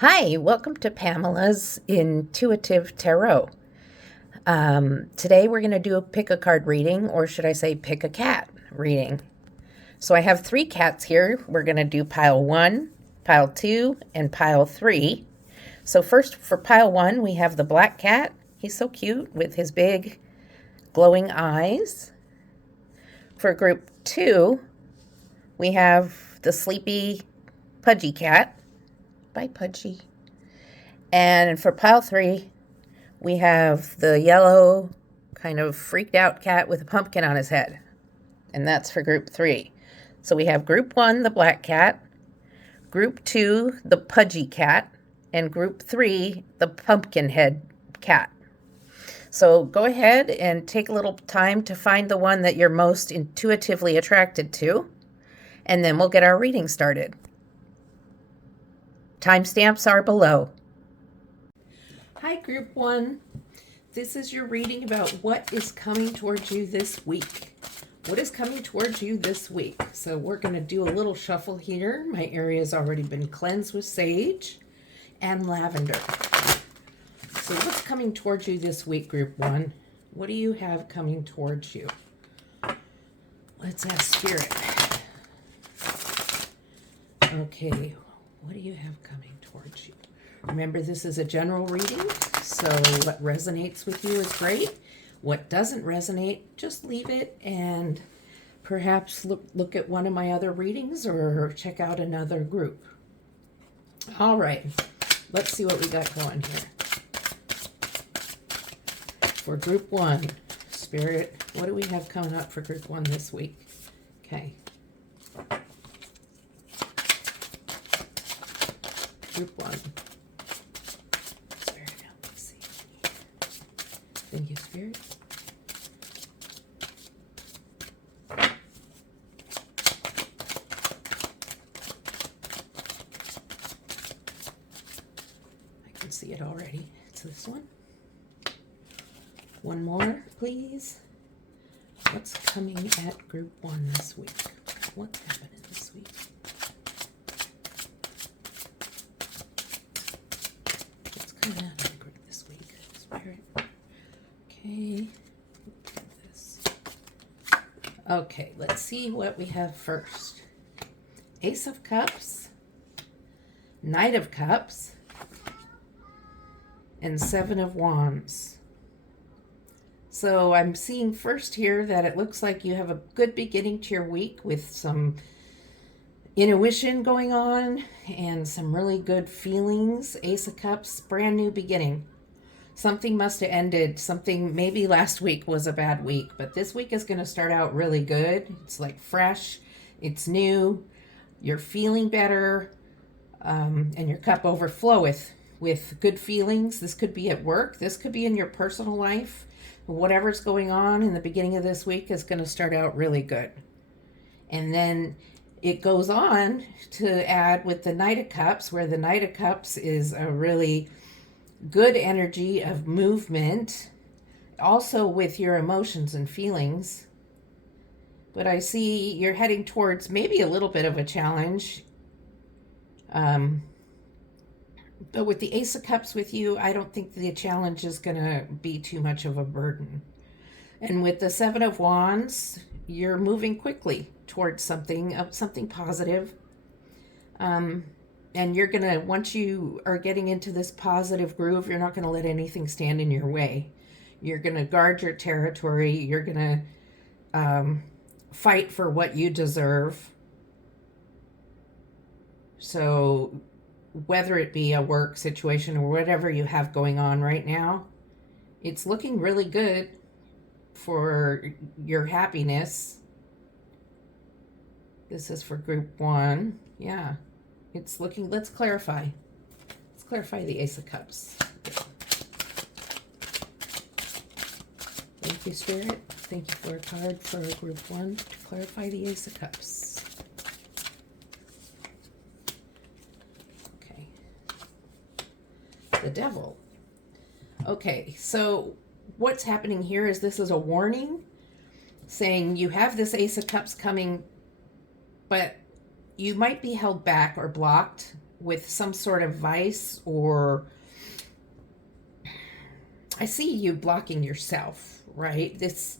Hi, welcome to Pamela's Intuitive Tarot. Today we're going to do a pick a card reading, or should I say pick a cat reading. So I have 3 cats here. We're going to do pile 1, pile 2, and pile 3. So first for pile 1, we have the black cat. He's so cute with his big glowing eyes. For group 2, we have the sleepy Pudgey cat. Bye, Pudgey. And for pile 3, we have the yellow, kind of freaked out cat with a pumpkin on his head. And that's for group 3. So we have group 1, the black cat, group 2, the Pudgey cat, and group 3, the pumpkin head cat. So go ahead and take a little time to find the one that you're most intuitively attracted to, and then we'll get our reading started. Timestamps are below. Hi, Group 1. This is your reading about what is coming towards you this week. What is coming towards you this week? So we're going to do a little shuffle here. My area has already been cleansed with sage and lavender. So what's coming towards you this week, Group 1? What do you have coming towards you? Let's ask Spirit. Okay, what do you have coming towards you? Remember, this is a general reading, so what resonates with you is great. What doesn't resonate, just leave it and perhaps look at one of my other readings or check out another group. All right, let's see what we got going here. For group 1, Spirit, what do we have coming up for group 1 this week? Okay. Group 1. Spirit, let's see. Thank you, Spirit. I can see it already. It's this one. One more, please. What's coming at group 1 this week? What's happening this week? What's coming out of the group this week? Spirit. Okay. Look at this. Okay, let's see what we have first. Ace of Cups, Knight of Cups, and 7 of Wands. So I'm seeing first here that it looks like you have a good beginning to your week with some intuition going on and some really good feelings. Ace of Cups, brand new beginning. Something must have ended. Something, maybe last week was a bad week, but this week is going to start out really good. It's like fresh. It's new. You're feeling better, and your cup overflow with good feelings. This could be at work. This could be in your personal life. Whatever's going on in the beginning of this week is going to start out really good. And then it goes on to add with the Knight of Cups, where the Knight of Cups is a really good energy of movement, also with your emotions and feelings. But I see you're heading towards maybe a little bit of a challenge. But with the Ace of Cups with you, I don't think the challenge is going to be too much of a burden. And with the 7 of Wands, you're moving quickly towards something positive. And you're going to, once you are getting into this positive groove, you're not going to let anything stand in your way. You're going to guard your territory. You're going to fight for what you deserve. So whether it be a work situation or whatever you have going on right now, it's looking really good for your happiness. This is for group 1. Yeah, it's looking, let's clarify. Let's clarify the Ace of Cups. Thank you, Spirit. Thank you for a card for group 1 to clarify the Ace of Cups. The Devil. Okay, so what's happening here is this is a warning saying you have this Ace of Cups coming, but you might be held back or blocked with some sort of vice, or I see you blocking yourself, right? It's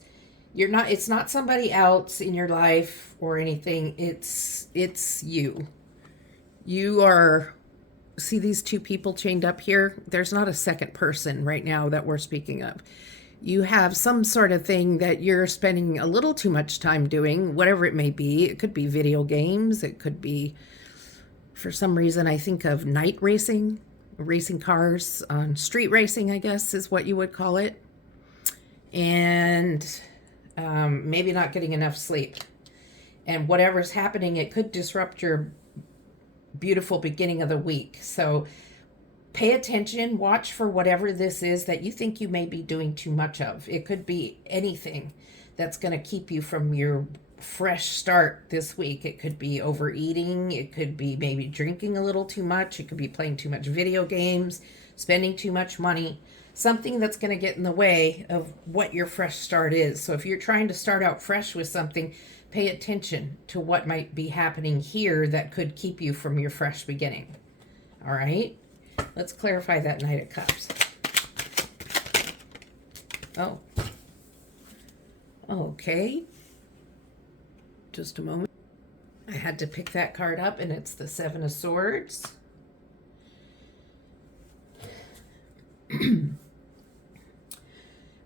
not somebody else in your life or anything. It's you. You are, see these two people chained up here? There's not a second person right now that we're speaking of. You have some sort of thing that you're spending a little too much time doing, whatever it may be. It could be video games. It could be, for some reason, I think of night racing, racing cars, street racing, I guess is what you would call it. And maybe not getting enough sleep. And whatever's happening, it could disrupt your beautiful beginning of the week. So pay attention, watch for whatever this is that you think you may be doing too much of. It could be anything that's going to keep you from your fresh start this week. It could be overeating. It could be maybe drinking a little too much. It could be playing too much video games, spending too much money, something that's going to get in the way of what your fresh start is. So if you're trying to start out fresh with something, pay attention to what might be happening here that could keep you from your fresh beginning. All right? Let's clarify that Knight of Cups. Oh. Okay. Just a moment. I had to pick that card up, and it's the Seven of Swords.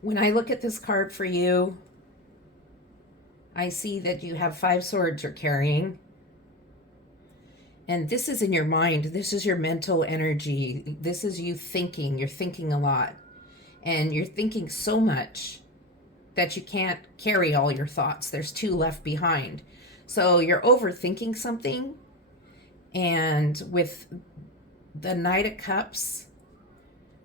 When I look at this card for you, I see that you have 5 swords you're carrying. And this is in your mind. This is your mental energy. This is you thinking. You're thinking a lot. And you're thinking so much that you can't carry all your thoughts. There's 2 left behind. So you're overthinking something. And with the Knight of Cups,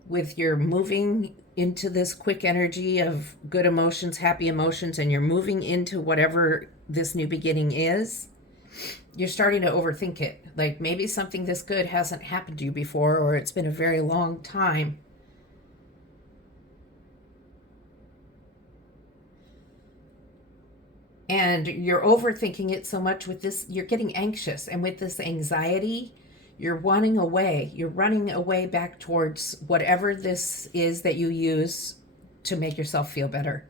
with your moving into this quick energy of good emotions, happy emotions, and you're moving into whatever this new beginning is, you're starting to overthink it. Like maybe something this good hasn't happened to you before, or it's been a very long time. And you're overthinking it so much with this, you're getting anxious. And with this anxiety, you're wanting away. You're running away back towards whatever this is that you use to make yourself feel better.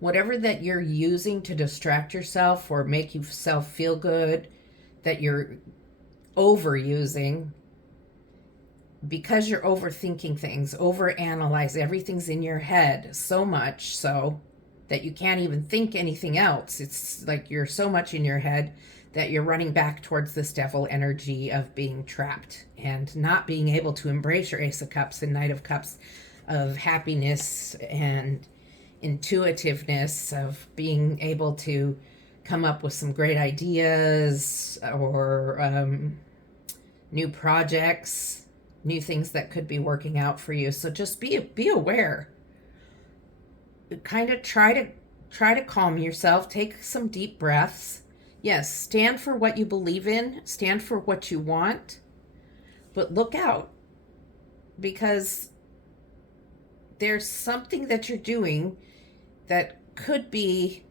Whatever that you're using to distract yourself or make yourself feel good, that you're overusing, because you're overthinking things, overanalyze, everything's in your head so much so that you can't even think anything else. It's like you're so much in your head that you're running back towards this devil energy of being trapped and not being able to embrace your Ace of Cups and Knight of Cups of happiness and intuitiveness, of being able to come up with some great ideas or new projects, new things that could be working out for you. So just be aware. Kind of try to calm yourself. Take some deep breaths. Yes, stand for what you believe in. Stand for what you want. But look out, because there's something that you're doing that could be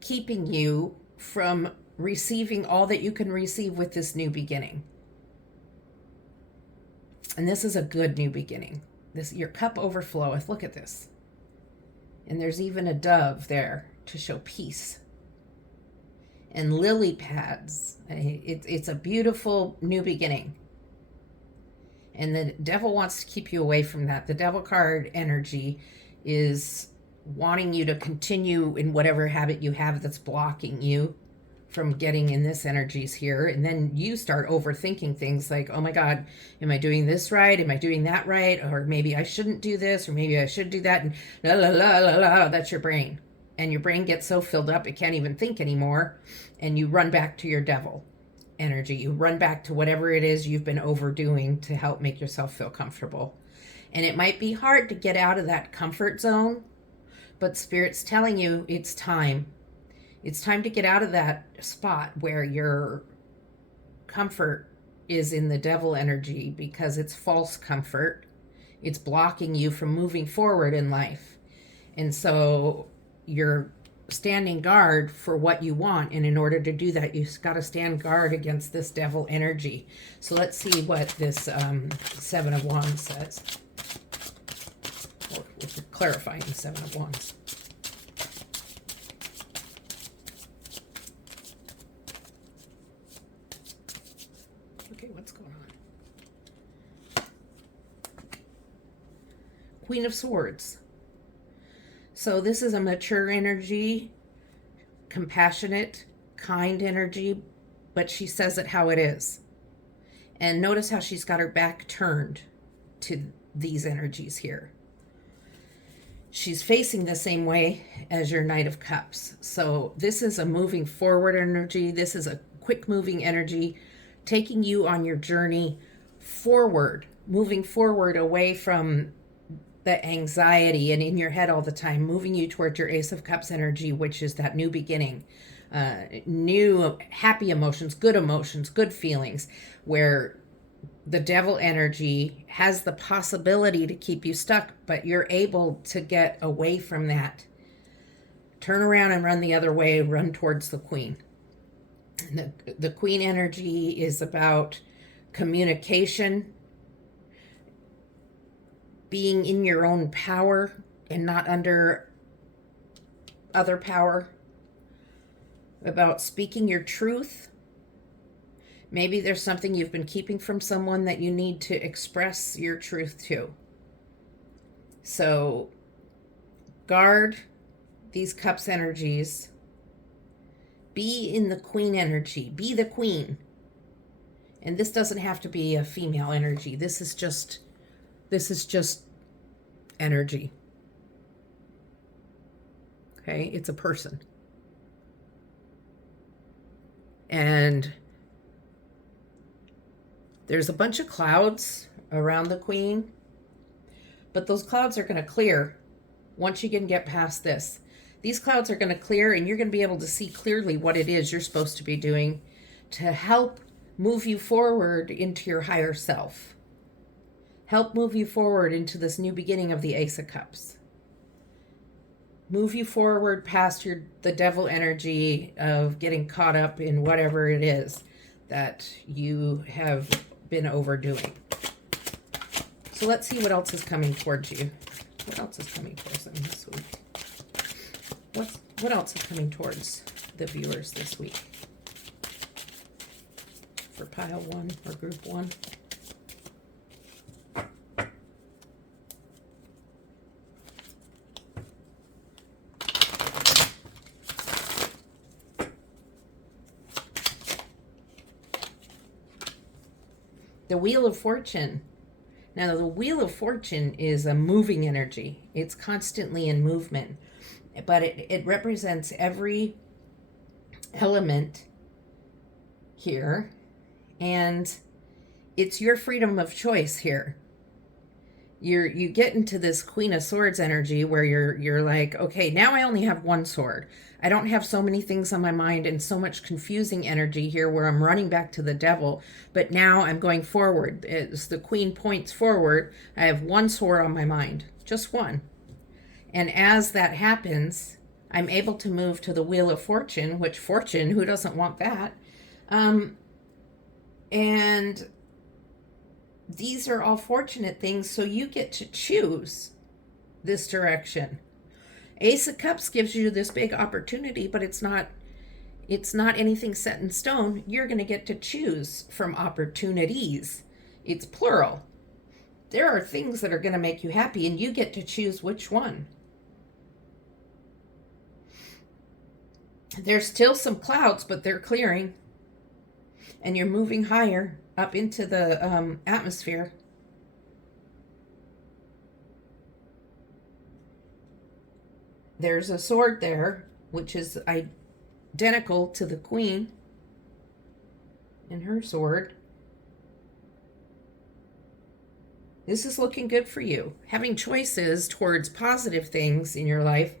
keeping you from receiving all that you can receive with this new beginning. And this is a good new beginning. Your cup overfloweth. Look at this. And there's even a dove there to show peace. And lily pads. It's a beautiful new beginning. And the devil wants to keep you away from that. The devil card energy is wanting you to continue in whatever habit you have that's blocking you from getting in this energies here. And then you start overthinking things like, oh my God, am I doing this right? Am I doing that right? Or maybe I shouldn't do this, or maybe I should do that. And la, la, la, la, la, that's your brain. And your brain gets so filled up, it can't even think anymore. And you run back to your devil energy. You run back to whatever it is you've been overdoing to help make yourself feel comfortable. And it might be hard to get out of that comfort zone, but Spirit's telling you it's time. It's time to get out of that spot where your comfort is in the devil energy, because it's false comfort. It's blocking you from moving forward in life. And so you're standing guard for what you want. And in order to do that, you've got to stand guard against this devil energy. So let's see what this Seven of Wands says. Or clarifying the Seven of Wands. Okay, what's going on? Queen of Swords. So this is a mature energy, compassionate, kind energy, but she says it how it is. And notice how she's got her back turned to these energies here. She's facing the same way as your Knight of Cups. So this is a moving forward energy. This is a quick moving energy, taking you on your journey forward, moving forward away from the anxiety and in your head all the time, moving you towards your Ace of Cups energy, which is that new beginning, new happy emotions, good feelings, where the devil energy has the possibility to keep you stuck, but you're able to get away from that. Turn around and run the other way, run towards the Queen. The Queen energy is about communication, being in your own power and not under other power, about speaking your truth. Maybe there's something you've been keeping from someone that you need to express your truth to. So guard these Cups energies. Be in the Queen energy. Be the Queen. And this doesn't have to be a female energy. This is just energy. Okay, it's a person. And there's a bunch of clouds around the Queen, but those clouds are going to clear once you can get past this. These clouds are going to clear, and you're going to be able to see clearly what it is you're supposed to be doing to help move you forward into your higher self. Help move you forward into this new beginning of the Ace of Cups. Move you forward past the devil energy of getting caught up in whatever it is that you have been overdoing. So let's see what else is coming towards you. What else is coming towards them this week? What else is coming towards the viewers this week? For pile 1 or group 1. The Wheel of Fortune. Now, the Wheel of Fortune is a moving energy. It's constantly in movement, but it represents every element here, and it's your freedom of choice here. You get into this Queen of Swords energy where you're like, okay, now I only have one sword. I don't have so many things on my mind and so much confusing energy here where I'm running back to the devil, but now I'm going forward. As the Queen points forward, I have one sword on my mind, just one. And as that happens, I'm able to move to the Wheel of Fortune, which fortune, who doesn't want that? And these are all fortunate things, so you get to choose this direction. Ace of Cups gives you this big opportunity, but it's not anything set in stone. You're going to get to choose from opportunities. It's plural. There are things that are going to make you happy, and you get to choose which one. There's still some clouds, but they're clearing, and you're moving higher up into the atmosphere. There's a sword there, which is identical to the Queen and her sword. This is looking good for you. Having choices towards positive things in your life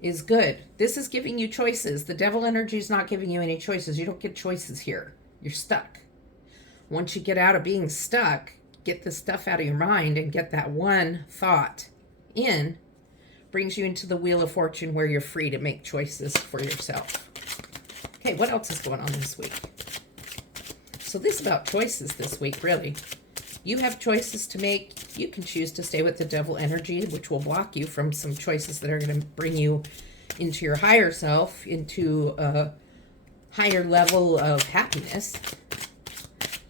is good. This is giving you choices. The devil energy is not giving you any choices. You don't get choices here. You're stuck. Once you get out of being stuck, get the stuff out of your mind and get that one thought in, brings you into the Wheel of Fortune where you're free to make choices for yourself. Okay, what else is going on this week? So this is about choices this week, really. You have choices to make. You can choose to stay with the devil energy, which will block you from some choices that are going to bring you into your higher self, into a higher level of happiness.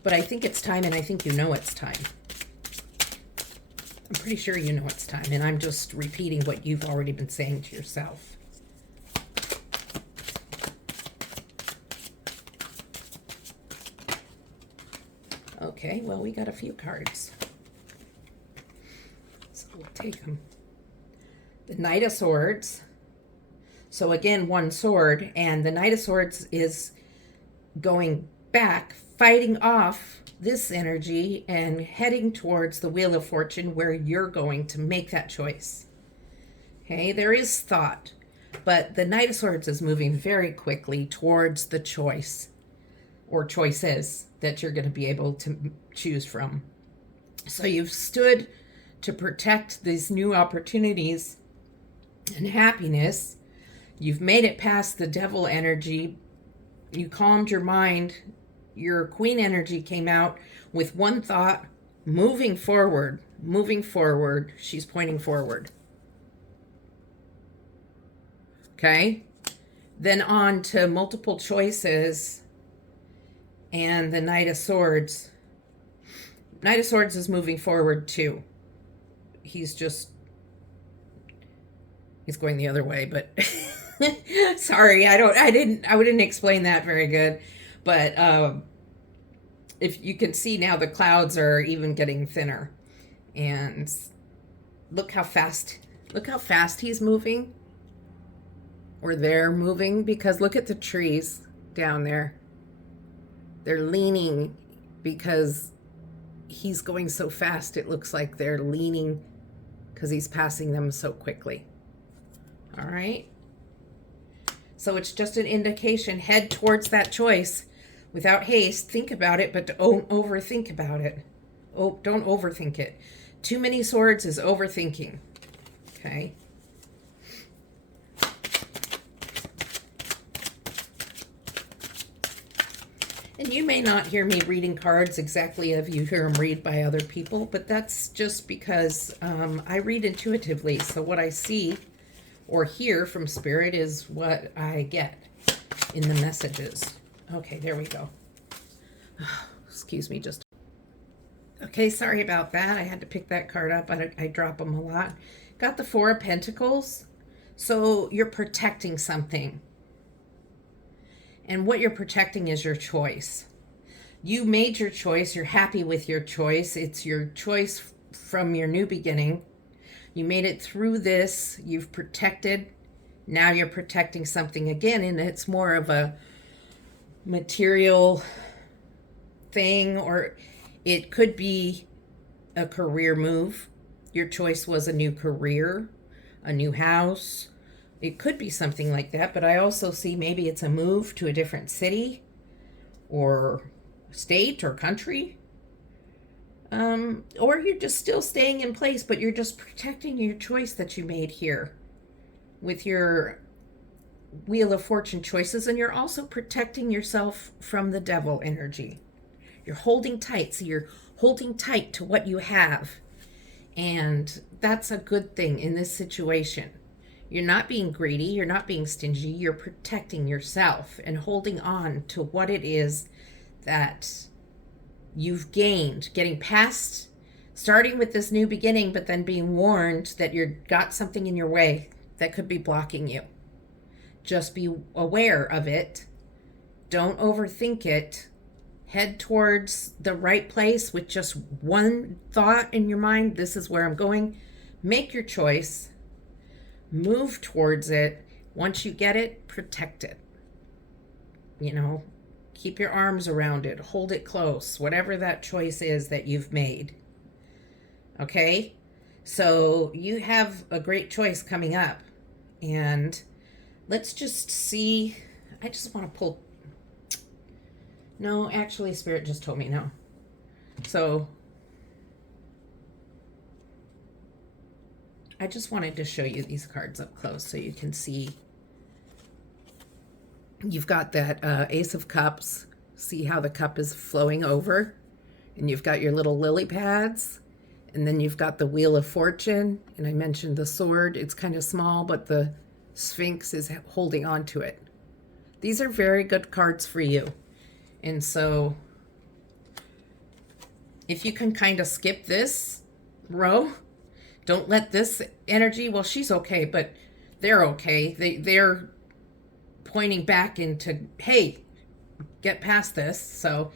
But I think it's time, and I think you know it's time. I'm pretty sure you know it's time, and I'm just repeating what you've already been saying to yourself. Okay, well, we got a few cards, so we'll take them. The Knight of Swords. So again, one sword, and the Knight of Swords is going back, fighting off this energy and heading towards the Wheel of Fortune where you're going to make that choice. Okay, there is thought, but the Knight of Swords is moving very quickly towards the choice or choices that you're going to be able to choose from. So you've stood to protect these new opportunities and happiness. You've made it past the devil energy. You calmed your mind. Your queen energy came out with one thought, moving forward, moving forward. She's pointing forward. Okay. Then on to multiple choices and the Knight of Swords. Knight of Swords is moving forward too. He's going the other way, but sorry, I wouldn't explain that very good. But if you can see now, the clouds are even getting thinner, and look how fast he's moving, or they're moving, because look at the trees down there. They're leaning because he's going so fast. It looks like they're leaning because he's passing them so quickly. All right. So it's just an indication. Head towards that choice without haste. Think about it, but don't overthink about it. Oh, don't overthink it. Too many swords is overthinking. Okay. And you may not hear me reading cards exactly as you hear them read by other people, but that's just because I read intuitively. So what I see or hear from Spirit is what I get in the messages. Okay, there we go. Excuse me, just... Okay, sorry about that. I had to pick that card up. I drop them a lot. Got the Four of Pentacles. So you're protecting something. And what you're protecting is your choice. You made your choice. You're happy with your choice. It's your choice from your new beginning. You made it through this. You've protected. Now you're protecting something again, and it's more of a material thing, or it could be a career move. Your choice was a new career, a new house. It could be something like that, but I also see maybe it's a move to a different city or state or country. Or you're just still staying in place, but you're just protecting your choice that you made here with your Wheel of Fortune choices, and you're also protecting yourself from the devil energy. You're holding tight, so you're holding tight to what you have, and that's a good thing in this situation. You're not being greedy, you're not being stingy, you're protecting yourself and holding on to what it is that you've gained, getting past, starting with this new beginning, but then being warned that you've got something in your way that could be blocking you. Just be aware of it. Don't overthink it. Head towards the right place with just one thought in your mind. This is where I'm going. Make your choice. Move towards it. Once you get it, protect it. You know, keep your arms around it. Hold it close. Whatever that choice is that you've made. Okay? So you have a great choice coming up. And let's just see. I just want to pull. No, actually, Spirit just told me no. So I just wanted to show you these cards up close so you can see. You've got that Ace of Cups. See how the cup is flowing over? And you've got your little lily pads. And then you've got the Wheel of Fortune. And I mentioned the sword. It's kind of small, but the Sphinx is holding on to it. These are very good cards for you. And so if you can kind of skip this row, don't let this energy, well, she's okay, but they're okay. They're pointing back into, hey, get past this. So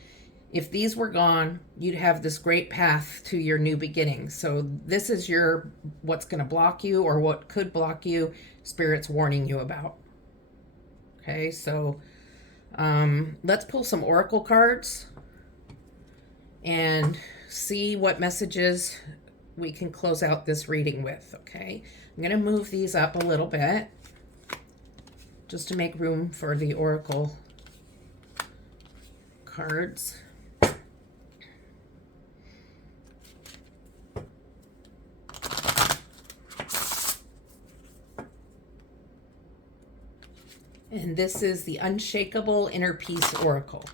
if these were gone, you'd have this great path to your new beginning. So this is your, what's going to block you or what could block you, Spirit's warning you about. Okay, so let's pull some oracle cards and see what messages we can close out this reading with. Okay, I'm going to move these up a little bit just to make room for the oracle cards. And this is the Unshakable Inner Peace Oracle.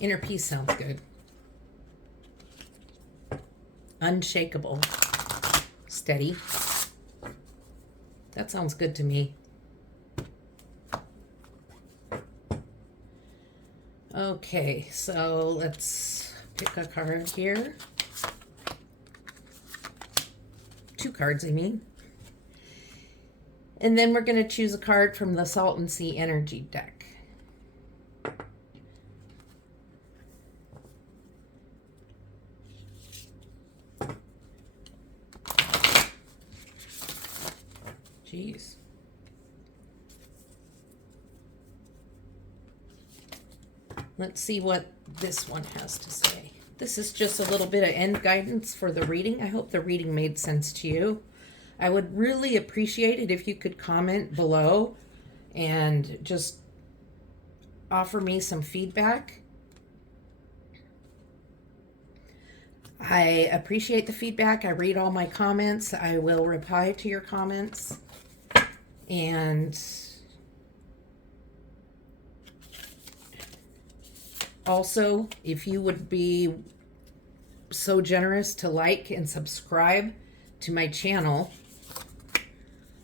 Inner peace sounds good. Unshakable. Steady. That sounds good to me. Okay, so let's pick a card here. 2 cards, I mean. And then we're going to choose a card from the Salt and Sea Energy deck. Jeez. Let's see what this one has to say. This is just a little bit of end guidance for the reading. I hope the reading made sense to you. I would really appreciate it if you could comment below and just offer me some feedback. I appreciate the feedback. I read all my comments. I will reply to your comments. And also, if you would be so generous to like and subscribe to my channel,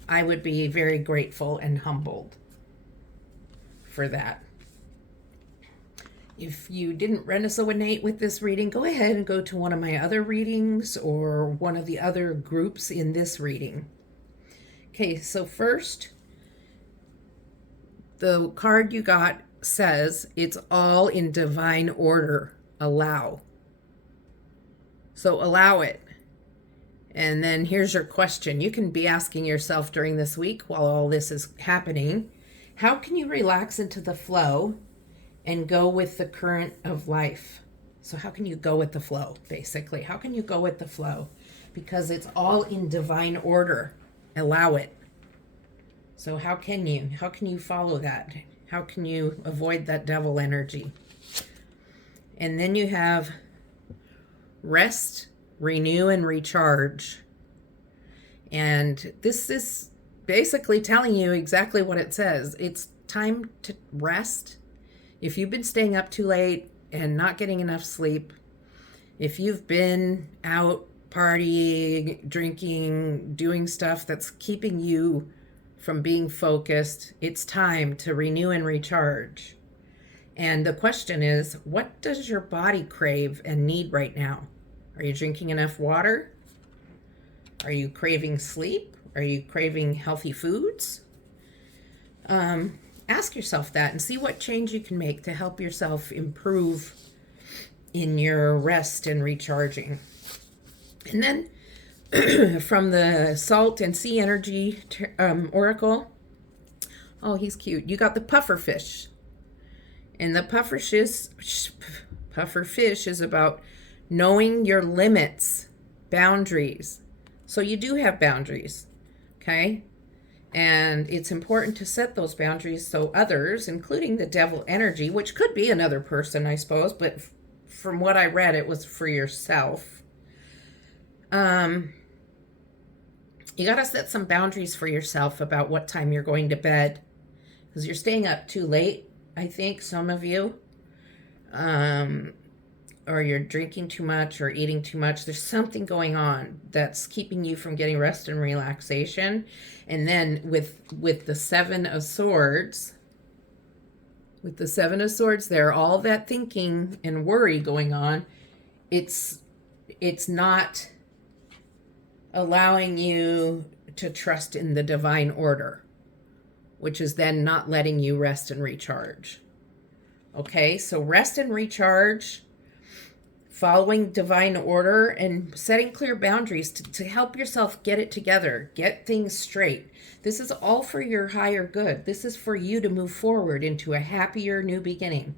I would be very grateful and humbled for that. If you didn't resonate with this reading, go ahead and go to one of my other readings or one of the other groups in this reading. Okay, so first, the card you got says it's all in divine order. Allow. So allow it. And then here's your question. You can be asking yourself during this week while all this is happening, how can you relax into the flow and go with the current of life? So how can you go with the flow, basically? How can you go with the flow? Because it's all in divine order. Allow it. So how can you? How can you follow that? How can you avoid that devil energy? And then you have rest, renew, and recharge. And this is basically telling you exactly what it says. It's time to rest. If you've been staying up too late and not getting enough sleep, if you've been out partying, drinking, doing stuff that's keeping you from being focused, it's time to renew and recharge. And the question is, what does your body crave and need right now? Are you drinking enough water? Are you craving sleep? Are you craving healthy foods? Ask yourself that and see what change you can make to help yourself improve in your rest and recharging. And then from the Salt and Sea Energy Oracle, oh, he's cute. You got the pufferfish. And the pufferfish is about knowing your limits, boundaries. So you do have boundaries, okay? And it's important to set those boundaries so others, including the devil energy, which could be another person, I suppose, but from what I read, it was for yourself. You got to set some boundaries for yourself about what time you're going to bed, because you're staying up too late, I think, some of you. Or you're drinking too much or eating too much. There's something going on that's keeping you from getting rest and relaxation. And then with the Seven of Swords, there, all that thinking and worry going on, it's not allowing you to trust in the divine order, which is then not letting you rest and recharge. Okay, so rest and recharge, following divine order, and setting clear boundaries to help yourself get it together, get things straight. This is all for your higher good. This is for you to move forward into a happier new beginning.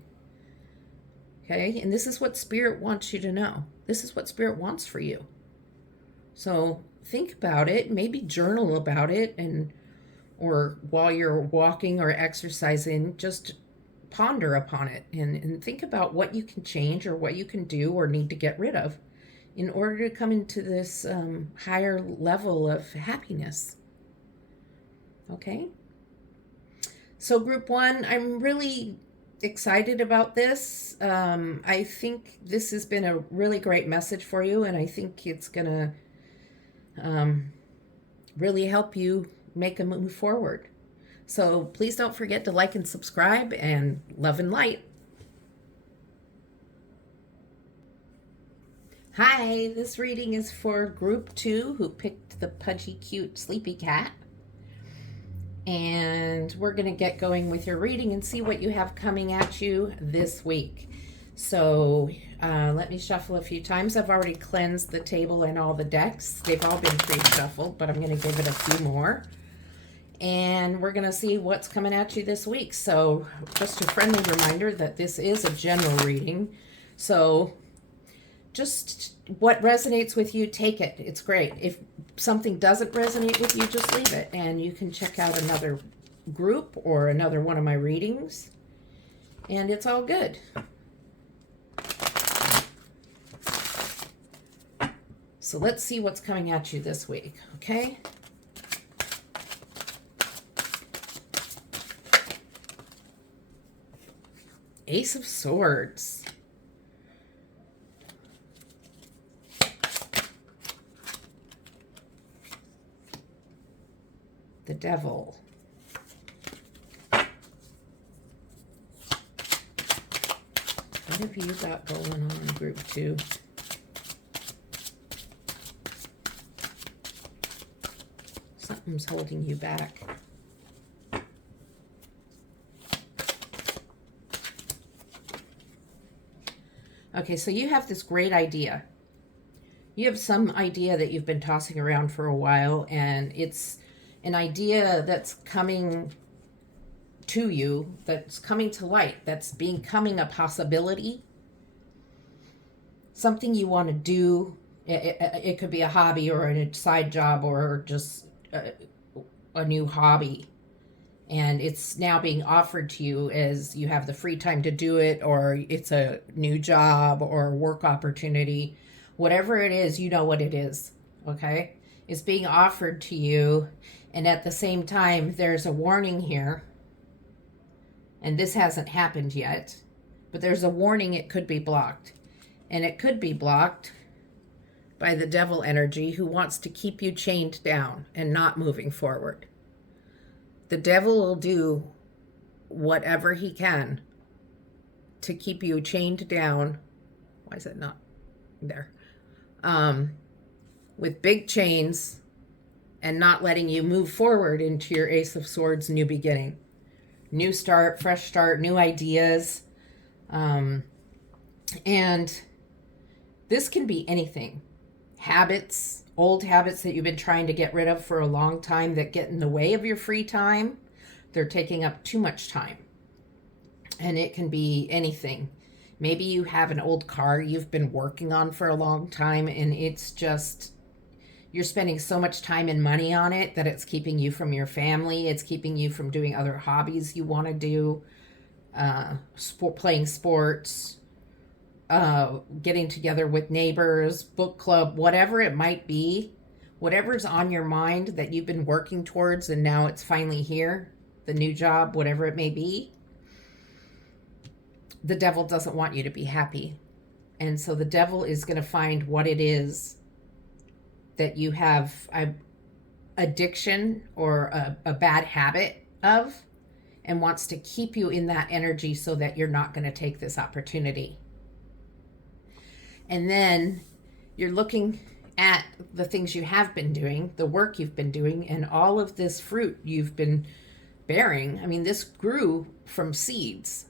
Okay, and this is what Spirit wants you to know. This is what Spirit wants for you. So think about it, maybe journal about it, or while you're walking or exercising, just ponder upon it and think about what you can change or what you can do or need to get rid of in order to come into this higher level of happiness. Okay? So group 1, I'm really excited about this. I think this has been a really great message for you, and I think it's going to really help you make a move forward. So please don't forget to like and subscribe, and love and light. Hi, this reading is for group 2 who picked the Pudgey cute sleepy cat. And we're going to get going with your reading and see what you have coming at you this week. So let me shuffle a few times. I've already cleansed the table and all the decks. They've all been pre-shuffled, but I'm going to give it a few more. And we're going to see what's coming at you this week. So just a friendly reminder that this is a general reading. So just what resonates with you, take it. It's great. If something doesn't resonate with you, just leave it. And you can check out another group or another one of my readings. And it's all good. So let's see what's coming at you this week, okay? Ace of Swords. The Devil. What have you got going on, group 2? Something's holding you back. Okay, so you have this great idea. You have some idea that you've been tossing around for a while, and it's an idea that's coming to you, that's coming to light, that's becoming a possibility. Something you want to do. It could be a hobby or a side job or just a new hobby. And it's now being offered to you as you have the free time to do it, or it's a new job or work opportunity. Whatever it is, you know what it is, okay? It's being offered to you, and at the same time, there's a warning here. And this hasn't happened yet, but there's a warning it could be blocked. And it could be blocked by the devil energy who wants to keep you chained down and not moving forward. The devil will do whatever he can to keep you chained down. Why is it not there? With big chains and not letting you move forward into your Ace of Swords new beginning. New start, fresh start, new ideas. And this can be anything. Habits, old habits that you've been trying to get rid of for a long time that get in the way of your free time. They're taking up too much time. And it can be anything. Maybe you have an old car you've been working on for a long time, and it's just, you're spending so much time and money on it that it's keeping you from your family. It's keeping you from doing other hobbies you want to do, playing sports, getting together with neighbors, book club, whatever it might be. whatever's on your mind that you've been working towards and now it's finally here, the new job, whatever it may be, the devil doesn't want you to be happy. And so the devil is going to find what it is that you have a addiction or a bad habit of, and wants to keep you in that energy so that you're not going to take this opportunity. And then you're looking at the things you have been doing, the work you've been doing, and all of this fruit you've been bearing. I mean, this grew from seeds,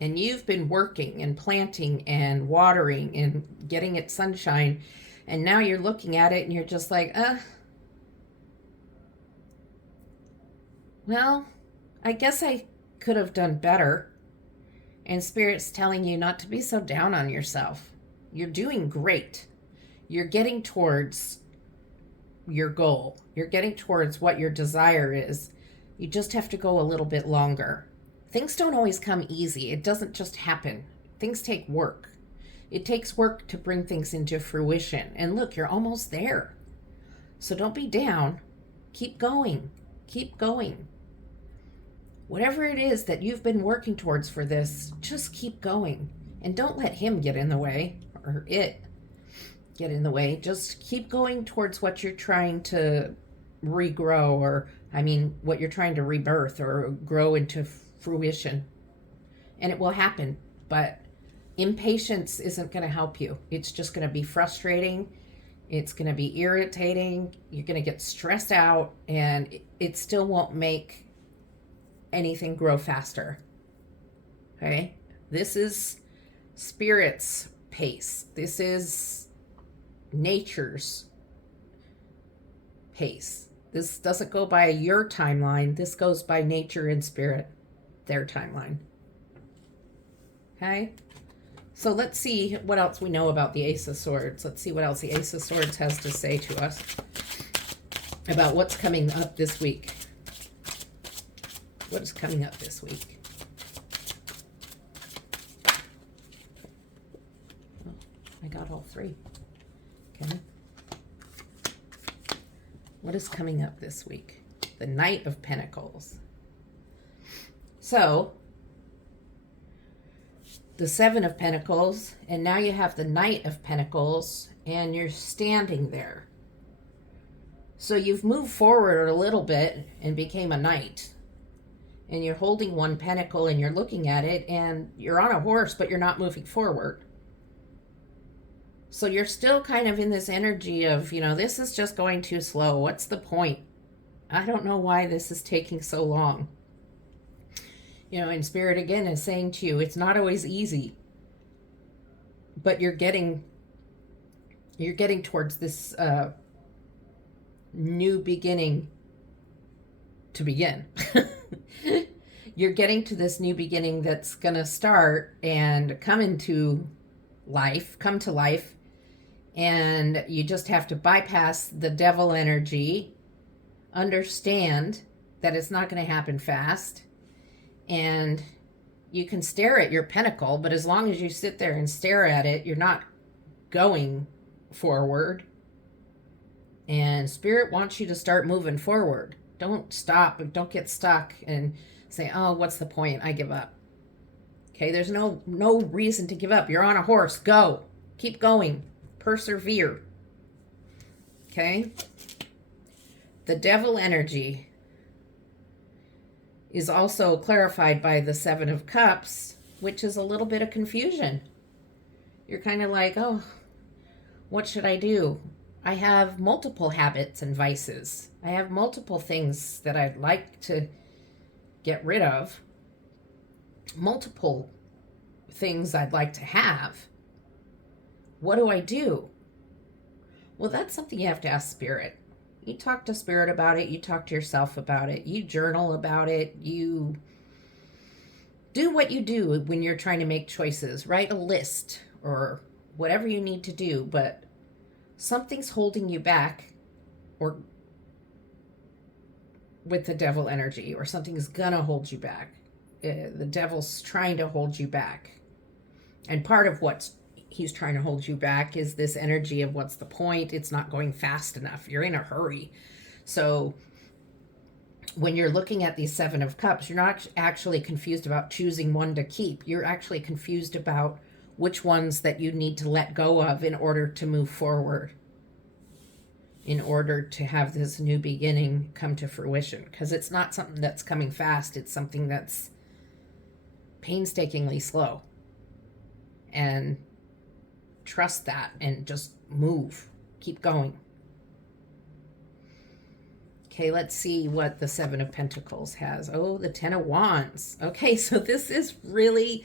and you've been working and planting and watering and getting it sunshine. And now you're looking at it and you're just like, well, I guess I could have done better. And Spirit's telling you not to be so down on yourself. You're doing great. You're getting towards your goal. You're getting towards what your desire is. You just have to go a little bit longer. Things don't always come easy. It doesn't just happen. Things take work. It takes work to bring things into fruition. And look, you're almost there. So don't be down. Keep going. Keep going. Whatever it is that you've been working towards for this, just keep going. And don't let him get in the way, or it get in the way. Just keep going towards what you're trying to regrow, or what you're trying to rebirth or grow into fruition. And it will happen, but impatience isn't going to help you. It's just going to be frustrating. It's going to be irritating. You're going to get stressed out, and it still won't make anything grow faster. Okay? This is Spirit's pace. This is nature's pace. This doesn't go by your timeline. This goes by nature and spirit, their timeline. Okay? So let's see what else we know about the Ace of Swords. Let's see what else the Ace of Swords has to say to us about what's coming up this week. What is coming up this week? Oh, I got all three. Okay. What is coming up this week? The Knight of Pentacles. So, the Seven of Pentacles, and now you have the Knight of Pentacles, and you're standing there. So you've moved forward a little bit and became a knight. And you're holding one pentacle and you're looking at it, and you're on a horse, but you're not moving forward. So you're still kind of in this energy of, this is just going too slow. What's the point? I don't know why this is taking so long. And Spirit again is saying to you, it's not always easy, but you're getting towards this new beginning to begin. You're getting to this new beginning that's going to start and come to life, and you just have to bypass the devil energy, understand that it's not going to happen fast, and you can stare at your pentacle, but as long as you sit there and stare at it, you're not going forward. And Spirit wants you to start moving forward. Don't stop. Don't get stuck and say, oh, what's the point? I give up. Okay, there's no reason to give up. You're on a horse. Go. Keep going. Persevere. Okay? The devil energy is also clarified by the Seven of Cups, which is a little bit of confusion. You're kind of like, oh, what should I do? I have multiple habits and vices. I have multiple things that I'd like to get rid of. Multiple things I'd like to have. What do I do? Well, that's something you have to ask Spirit. You talk to Spirit about it. You talk to yourself about it. You journal about it. You do what you do when you're trying to make choices. Write a list or whatever you need to do, but something's holding you back, or with the devil energy, or something's gonna hold you back. The devil's trying to hold you back. And part of what's he's trying to hold you back is this energy of what's the point? It's not going fast enough. You're in a hurry. So when you're looking at these Seven of Cups, you're not actually confused about choosing one to keep. You're actually confused about which ones that you need to let go of in order to move forward, in order to have this new beginning come to fruition. Because it's not something that's coming fast. It's something that's painstakingly slow. And trust that and just move. Keep going. Okay, let's see what the Seven of Pentacles has. Oh, the Ten of Wands. Okay, so this is really,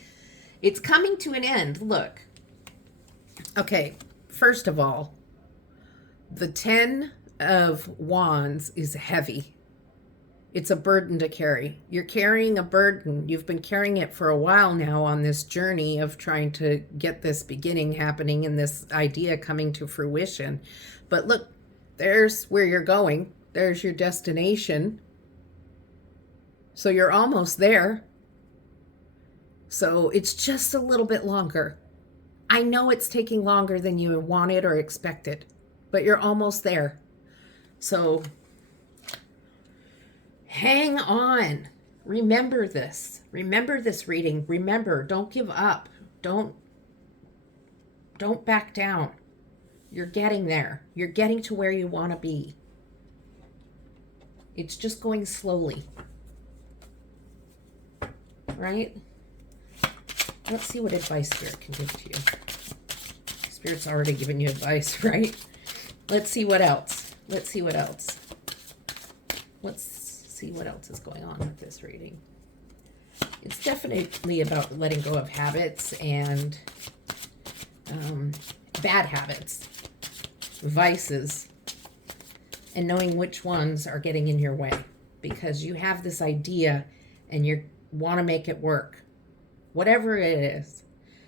it's coming to an end. Look. Okay, first of all, the Ten of Wands is heavy. It's a burden to carry. You're carrying a burden. You've been carrying it for a while now on this journey of trying to get this beginning happening and this idea coming to fruition. But look, there's where you're going. There's your destination. So you're almost there. So it's just a little bit longer. I know it's taking longer than you wanted or expected, but you're almost there. So hang on. Remember this. Remember this reading. Remember, don't give up. Don't back down. You're getting there. You're getting to where you want to be. It's just going slowly. Right? Let's see what advice Spirit can give to you. Spirit's already given you advice, right? Let's see what else. Let's see what else. Let's see what else is going on with this reading. It's definitely about letting go of habits and bad habits, vices, and knowing which ones are getting in your way, because you have this idea and you want to make it work. Whatever it is,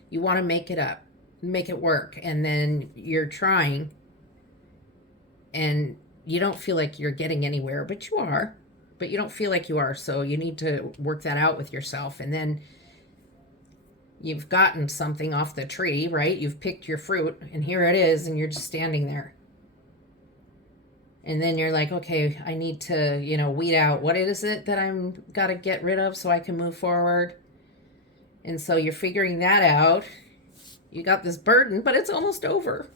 you want to make it work, and then you're trying and you don't feel like you're getting anywhere, but you are. But you don't feel like you are, so you need to work that out with yourself. And then you've gotten something off the tree, right? You've picked your fruit, and here it is, and you're just standing there. And then you're like, okay, I need to, weed out what is it that I'm got to get rid of so I can move forward. And so you're figuring that out. You got this burden, but it's almost over.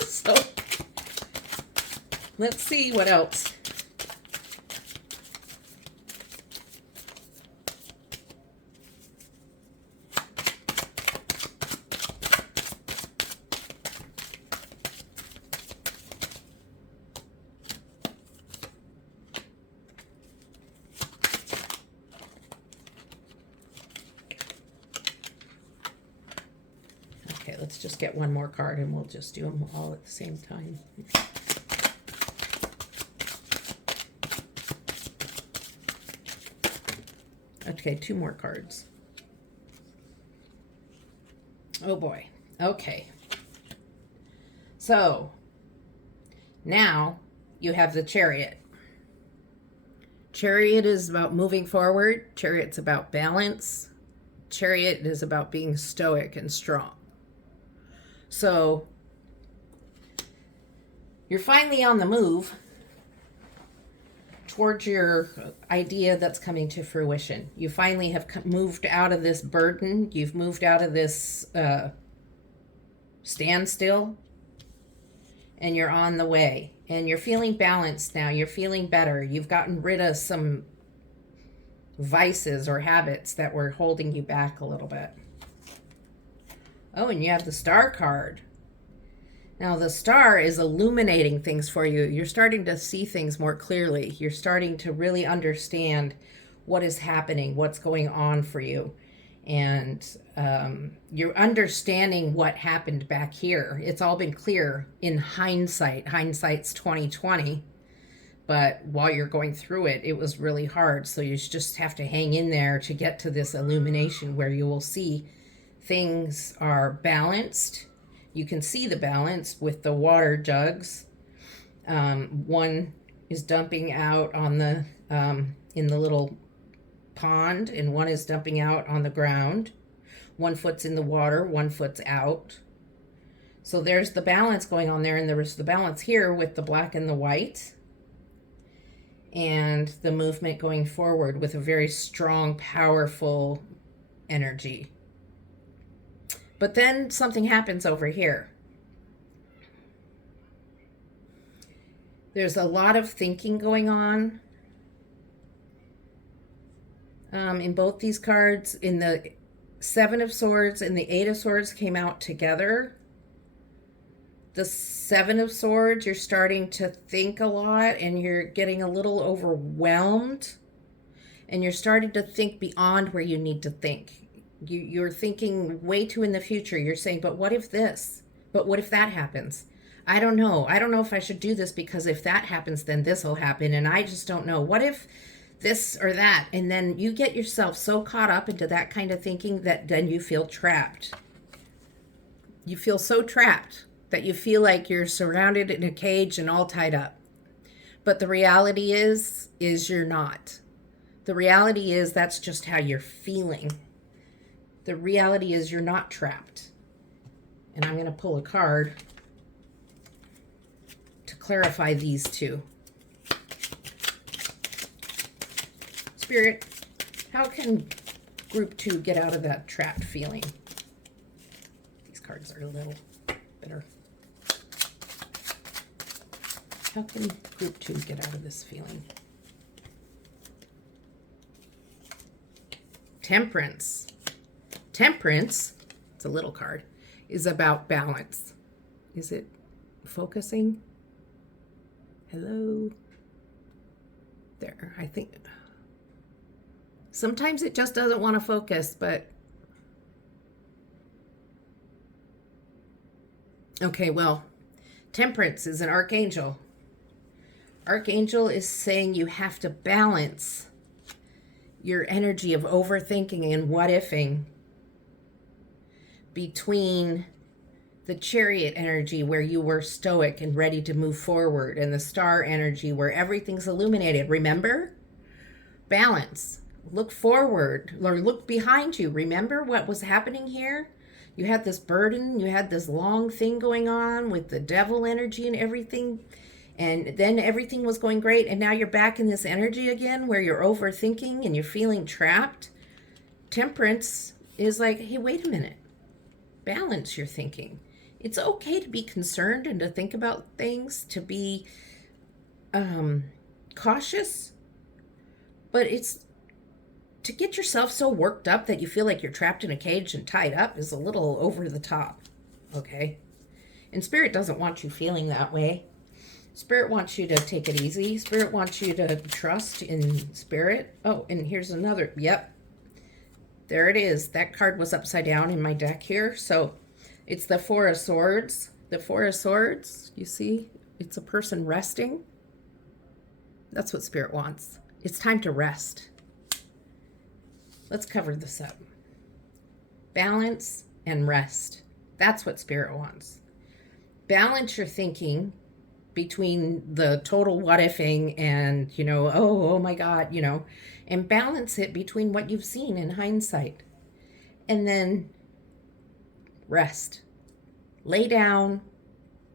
So let's see what else. Okay, let's just get one more card and we'll just do them all at the same time. Okay, two more cards. Oh boy. Okay. So now you have the Chariot. Chariot is about moving forward. Chariot's about balance. Chariot is about being stoic and strong. So you're finally on the move towards your idea that's coming to fruition. You finally have moved out of this burden. You've moved out of this standstill, and you're on the way. And you're feeling balanced now. You're feeling better. You've gotten rid of some vices or habits that were holding you back a little bit. Oh, and you have the Star card. Now, the Star is illuminating things for you. You're starting to see things more clearly. You're starting to really understand what is happening, what's going on for you. And you're understanding what happened back here. It's all been clear in hindsight. Hindsight's 2020. But while you're going through it, it was really hard. So you just have to hang in there to get to this illumination where you will see things are balanced. You can see the balance with the water jugs. One is dumping out on the in the little pond, and one is dumping out on the ground. 1 foot's in the water, 1 foot's out. So there's the balance going on there, and there was the balance here with the black and the white, and the movement going forward with a very strong, powerful energy. But then something happens over here. There's a lot of thinking going on in both these cards. In the Seven of Swords and the Eight of Swords came out together. The Seven of Swords, you're starting to think a lot and you're getting a little overwhelmed, and you're starting to think beyond where you need to think. You're thinking way too in the future. You're saying, but what if this? But what if that happens? I don't know. I don't know if I should do this, because if that happens, then this will happen. And I just don't know. What if this or that? And then you get yourself so caught up into that kind of thinking that then you feel trapped. You feel so trapped that you feel like you're surrounded in a cage and all tied up. But the reality is you're not. The reality is that's just how you're feeling. The reality is you're not trapped. And I'm going to pull a card to clarify these two. Spirit, how can group 2 get out of that trapped feeling? These cards are a little bitter. How can group 2 get out of this feeling? Temperance. Temperance, it's a little card, is about balance. Is it focusing? Hello? There, I think. Sometimes it just doesn't want to focus, but. Okay, well, Temperance is an archangel. Archangel is saying you have to balance your energy of overthinking and what-ifing between the Chariot energy where you were stoic and ready to move forward, and the Star energy where everything's illuminated. Remember? Balance. Look forward or look behind you. Remember what was happening here? You had this burden, you had this long thing going on with the devil energy and everything. And then everything was going great, and now you're back in this energy again where you're overthinking and you're feeling trapped. Temperance is like, hey, wait a minute. Balance your thinking. It's okay to be concerned and to think about things, to be cautious, but it's to get yourself so worked up that you feel like you're trapped in a cage and tied up is a little over the top, okay? And Spirit doesn't want you feeling that way. Spirit wants you to take it easy. Spirit wants you to trust in Spirit. Oh, and here's another. Yep. There it is. That card was upside down in my deck here. So it's the Four of Swords. The Four of Swords, you see, it's a person resting. That's what Spirit wants. It's time to rest. Let's cover this up. Balance and rest. That's what Spirit wants. Balance your thinking between the total what-ifing and, oh my God, and balance it between what you've seen in hindsight. And then rest. Lay down,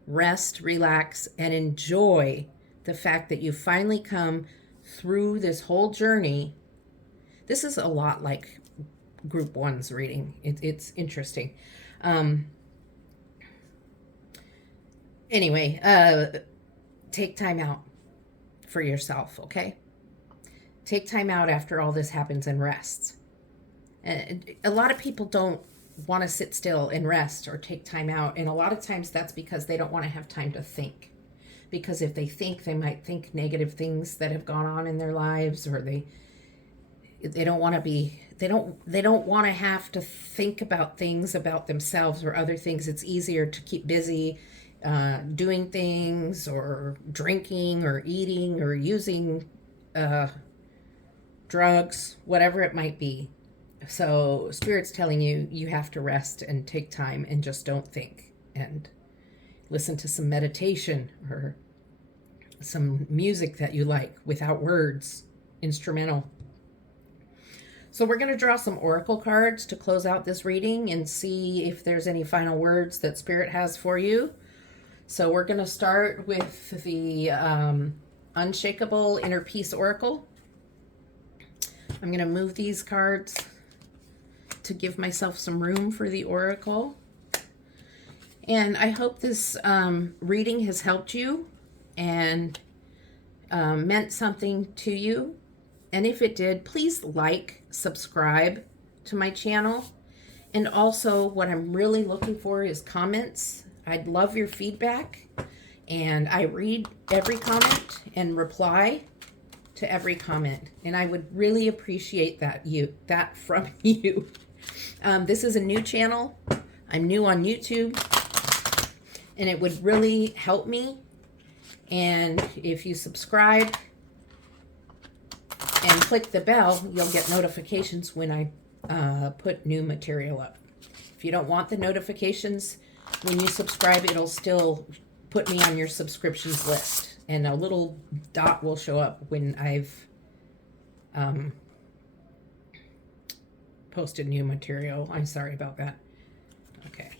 rest, relax, and enjoy the fact that you finally come through this whole journey. This is a lot like Group 1's reading. It's interesting. Anyway, take time out for yourself, okay? Take time out after all this happens and rest. And a lot of people don't want to sit still and rest or take time out. And a lot of times that's because they don't want to have time to think. Because if they think, they might think negative things that have gone on in their lives, or they don't want to be, they don't want to have to think about things about themselves or other things. It's easier to keep busy doing things or drinking or eating or using drugs, whatever it might be. So Spirit's telling you, you have to rest and take time and just don't think, and listen to some meditation or some music that you like without words, instrumental. So we're going to draw some oracle cards to close out this reading and see if there's any final words that Spirit has for you. So we're going to start with the Unshakable Inner Peace Oracle. I'm going to move these cards to give myself some room for the oracle. And I hope this reading has helped you and meant something to you. And if it did, please like, subscribe to my channel. And also what I'm really looking for is comments. I'd love your feedback. And I read every comment and reply to every comment. And I would really appreciate that from you. This is a new channel. I'm new on YouTube. And it would really help me. And if you subscribe and click the bell, you'll get notifications when I put new material up. If you don't want the notifications, when you subscribe, it'll still put me on your subscriptions list. And a little dot will show up when I've posted new material. I'm sorry about that. Okay.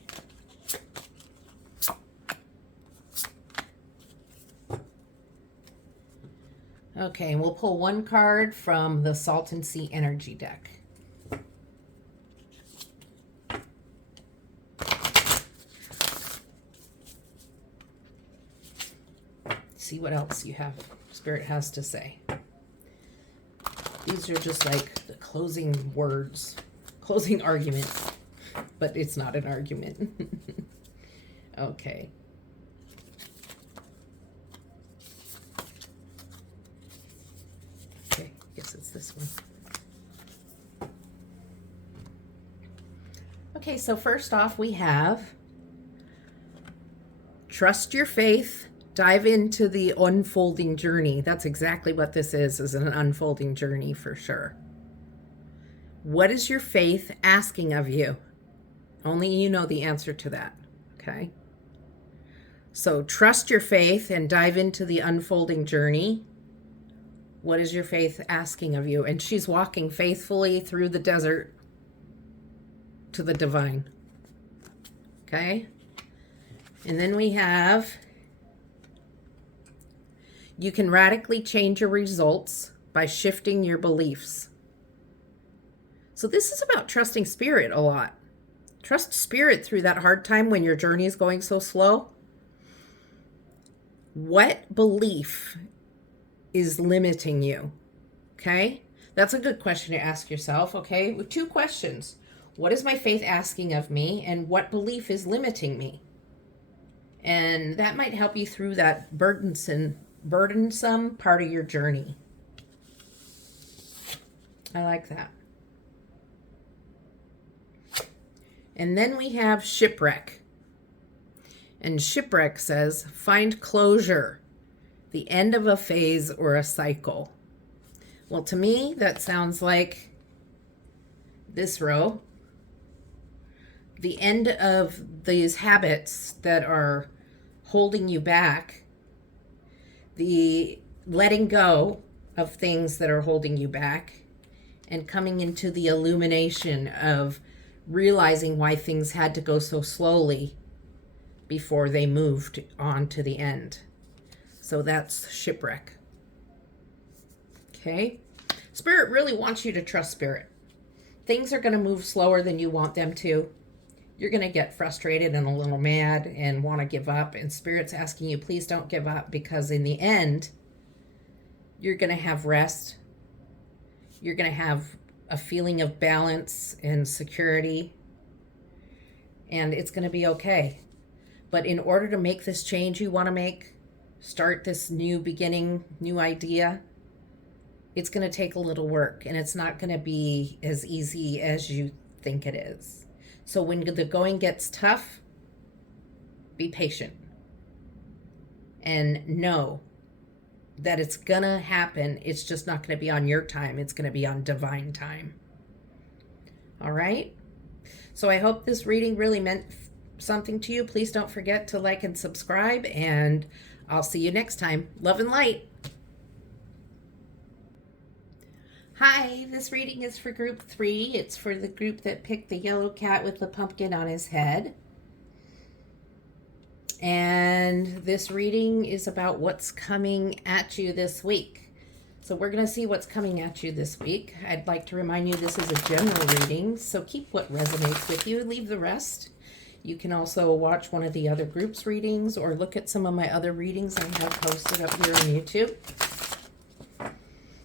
Okay, and we'll pull one card from the Salton Sea Energy deck. See what else Spirit has to say. These are just like the closing words, closing argument, but it's not an argument. Okay. Okay, I guess it's this one. Okay, so first off we have trust your faith. Dive into the unfolding journey. That's exactly what this is an unfolding journey for sure. What is your faith asking of you? Only you know the answer to that, okay? So trust your faith and dive into the unfolding journey. What is your faith asking of you? And she's walking faithfully through the desert to the divine, okay? And then we have, you can radically change your results by shifting your beliefs. So this is about trusting Spirit a lot. Trust Spirit through that hard time when your journey is going so slow. What belief is limiting you? Okay? That's a good question to ask yourself, okay? With two questions. What is my faith asking of me, and what belief is limiting me? And that might help you through that burdensome part of your journey. I like that. And then we have shipwreck. And shipwreck says, find closure, the end of a phase or a cycle. Well, to me, that sounds like this row. The end of these habits that are holding you back. The letting go of things that are holding you back. And coming into the illumination of realizing why things had to go so slowly before they moved on to the end. So that's shipwreck. Okay? Spirit really wants you to trust Spirit. Things are going to move slower than you want them to. You're going to get frustrated and a little mad and want to give up. And Spirit's asking you, please don't give up, because in the end, you're going to have rest. You're going to have a feeling of balance and security. And it's going to be okay. But in order to make this change you want to make, start this new beginning, new idea, it's going to take a little work, and it's not going to be as easy as you think it is. So when the going gets tough, be patient and know that it's going to happen. It's just not going to be on your time. It's going to be on divine time. All right? So I hope this reading really meant something to you. Please don't forget to like and subscribe, and I'll see you next time. Love and light. Hi, this reading is for group 3. It's for the group that picked the yellow cat with the pumpkin on his head. And this reading is about what's coming at you this week. So we're going to see what's coming at you this week. I'd like to remind you this is a general reading, so keep what resonates with you, leave the rest. You can also watch one of the other groups' readings or look at some of my other readings I have posted up here on YouTube.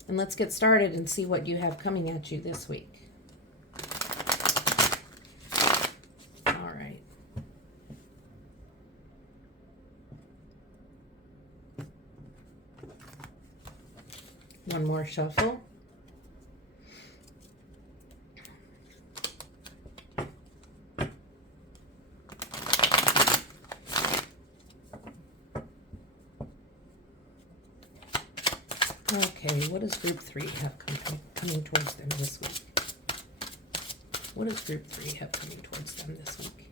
And let's get started and see what you have coming at you this week. All right. One more shuffle. Okay, what does group 3 have coming towards them this week? What does group 3 have coming towards them this week?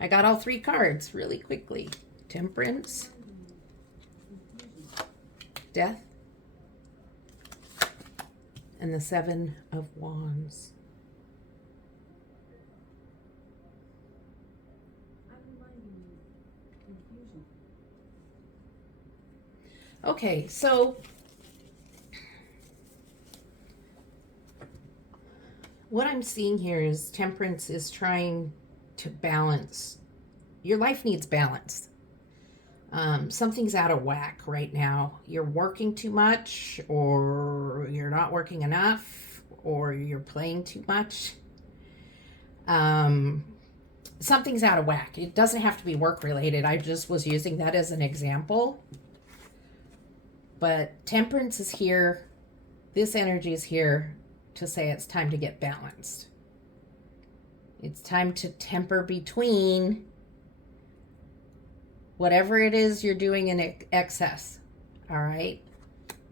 I got all 3 cards really quickly. Temperance, Death, and the 7 of Wands. Okay, so what I'm seeing here is Temperance is trying to balance. Your life needs balance. Something's out of whack right now. You're working too much, or you're not working enough, or you're playing too much. Something's out of whack. It doesn't have to be work related. I just was using that as an example. But Temperance is here. This energy is here to say it's time to get balanced. It's time to temper between whatever it is you're doing in excess, all right?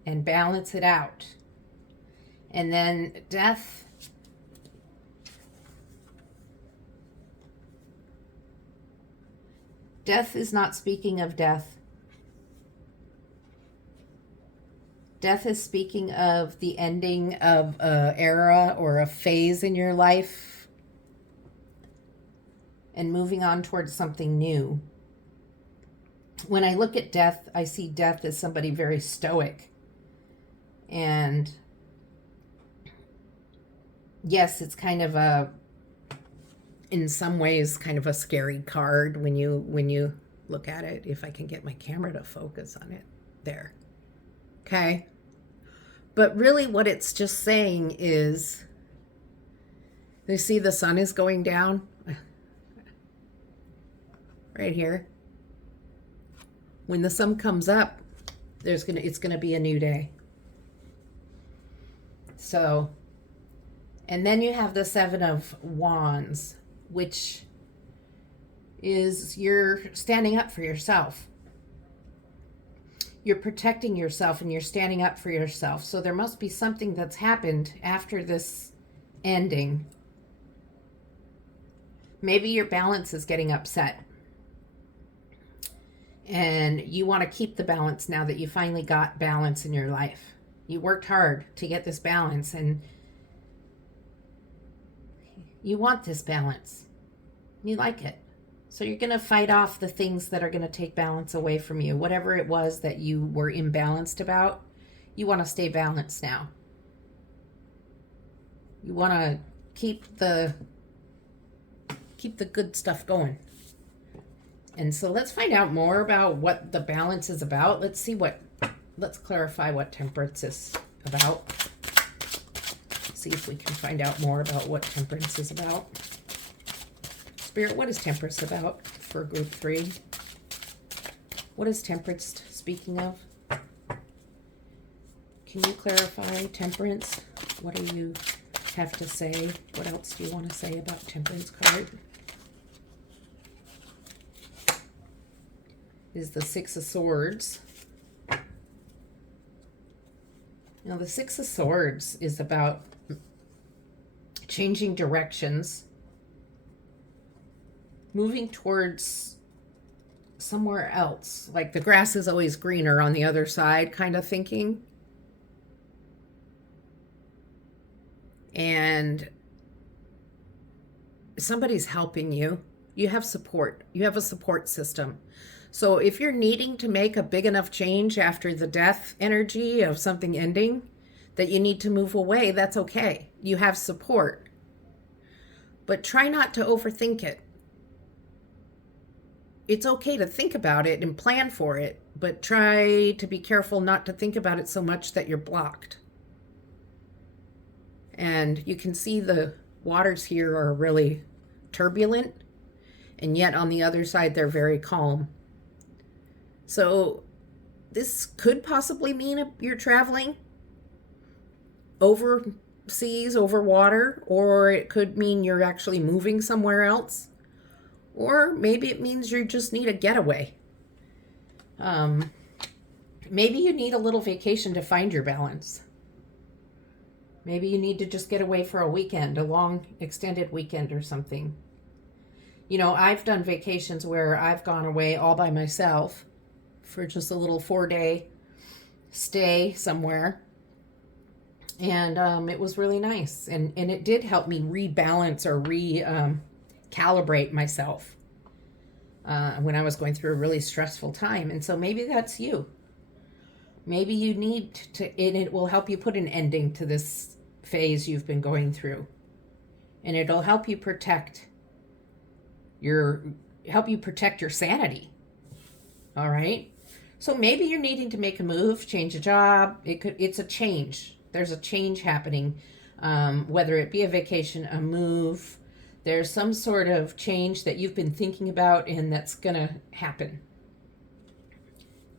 And balance it out. And then Death. Death is not speaking of death. Death is speaking of the ending of an era or a phase in your life and moving on towards something new. When I look at Death, I see Death as somebody very stoic. And yes, it's kind of in some ways, kind of a scary card when you look at it. If I can get my camera to focus on it. There. Okay. But really what it's just saying is, you see the sun is going down right here. When the sun comes up, it's gonna be a new day. So, and then you have the 7 of Wands, which is you're standing up for yourself. You're protecting yourself and you're standing up for yourself. So there must be something that's happened after this ending. Maybe your balance is getting upset. And you want to keep the balance now that you finally got balance in your life. You worked hard to get this balance and you want this balance. You like it. So you're going to fight off the things that are going to take balance away from you. Whatever it was that you were imbalanced about, you want to stay balanced now. You want to keep the good stuff going. And so let's find out more about what the balance is about. Let's clarify what Temperance is about. See if we can find out more about what Temperance is about. Spirit, what is Temperance about for group 3? What is Temperance speaking of? Can you clarify Temperance? What do you have to say? What else do you want to say about Temperance card? Is the 6 of Swords. Now the 6 of Swords is about changing directions, moving towards somewhere else. Like the grass is always greener on the other side kind of thinking. And somebody's helping you. You have support. You have a support system. So if you're needing to make a big enough change after the death energy of something ending that you need to move away, that's okay. You have support. But try not to overthink it. It's okay to think about it and plan for it, but try to be careful not to think about it so much that you're blocked. And you can see the waters here are really turbulent, and yet on the other side they're very calm. So this could possibly mean you're traveling overseas, over water, or it could mean you're actually moving somewhere else, or maybe it means you just need a getaway. Maybe you need a little vacation to find your balance. Maybe you need to just get away for a weekend, a long extended weekend or something. You know, I've done vacations where I've gone away all by myself for just a little 4-day stay somewhere. And it was really nice. And it did help me rebalance or calibrate myself when I was going through a really stressful time. And so maybe that's you. Maybe you need to, and it will help you put an ending to this phase you've been going through. And it'll help you protect your sanity. All right? So maybe you're needing to make a move, change a job. It's a change. There's a change happening, whether it be a vacation, a move. There's some sort of change that you've been thinking about and that's going to happen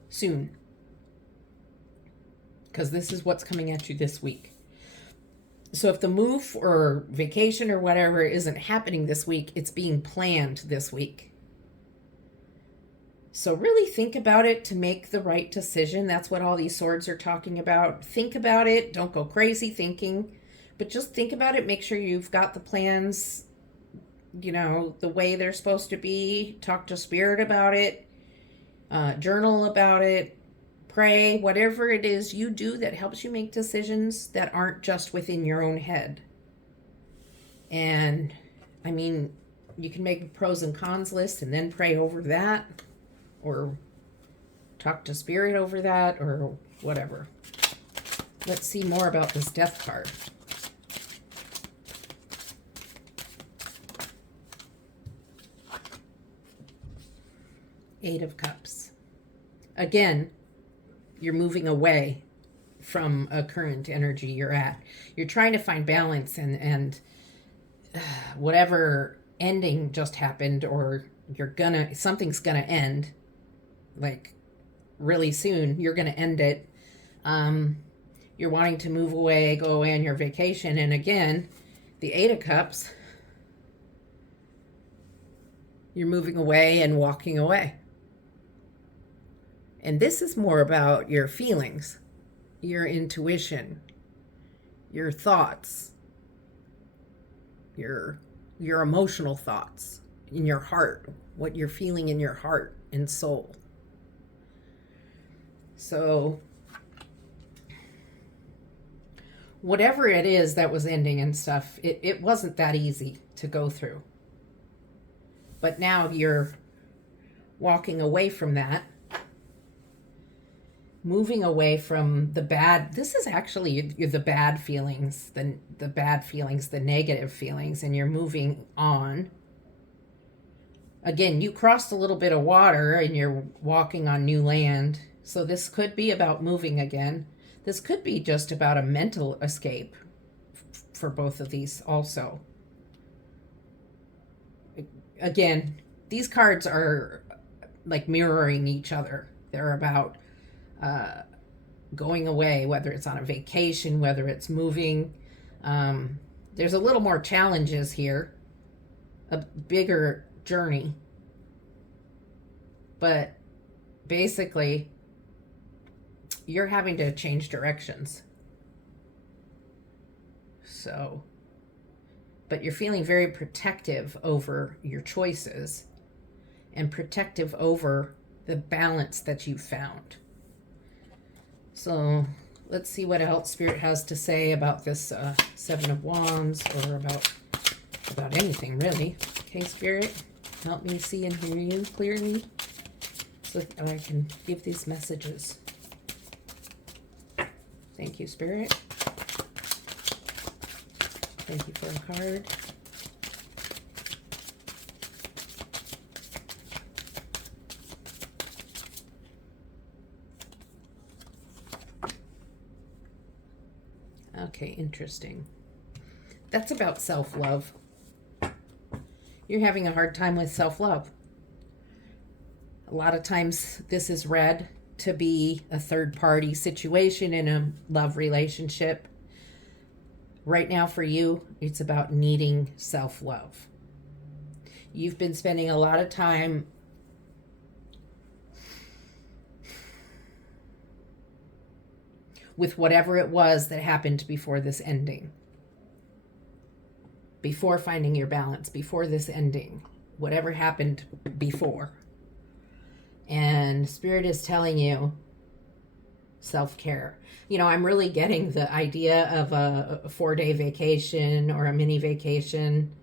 soon. Because this is what's coming at you this week. So if the move or vacation or whatever isn't happening this week, it's being planned this week. So really think about it to make the right decision. That's what all these swords are talking about. Think about it. Don't go crazy thinking, but just think about it. Make sure you've got the plans, you know, the way they're supposed to be. Talk to spirit about it. Journal about it. Pray. Whatever it is you do that helps you make decisions that aren't just within your own head. And, I mean, you can make a pros and cons list and then pray over that. Or talk to spirit over that, or whatever. Let's see more about this death card. Eight of Cups. Again, you're moving away from a current energy you're at. You're trying to find balance, and whatever ending just happened, or something's gonna end. Like really soon, you're going to end it. You're wanting to move away, go away on your vacation. And again, the Eight of Cups, you're moving away and walking away. And this is more about your feelings, your intuition, your thoughts, your emotional thoughts in your heart, what you're feeling in your heart and soul. So whatever it is that was ending and stuff, it wasn't that easy to go through. But now you're walking away from that, moving away from the bad. This is actually the bad feelings, the negative feelings, and you're moving on. Again, you crossed a little bit of water and you're walking on new land. So this could be about moving again. This could be just about a mental escape for both of these also. Again, these cards are like mirroring each other. They're about going away, whether it's on a vacation, whether it's moving. There's a little more challenges here, a bigger journey. But basically, you're having to change directions. So, but you're feeling very protective over your choices. and protective over the balance that you found. So let's see what else Spirit has to say about this Seven of Wands, or about anything really. Okay, Spirit, help me see and hear you clearly so that I can give these messages. Thank you, Spirit. Thank you for a card. Okay, interesting. That's about self-love. You're having a hard time with self-love. A lot of times this is read to be a third-party situation in a love relationship. Right now for you, it's about needing self-love. You've been spending a lot of time with whatever it was that happened before this ending. Before finding your balance, before this ending. Whatever happened before. And Spirit is telling you self-care. You know, I'm really getting the idea of a 4-day vacation or a mini vacation.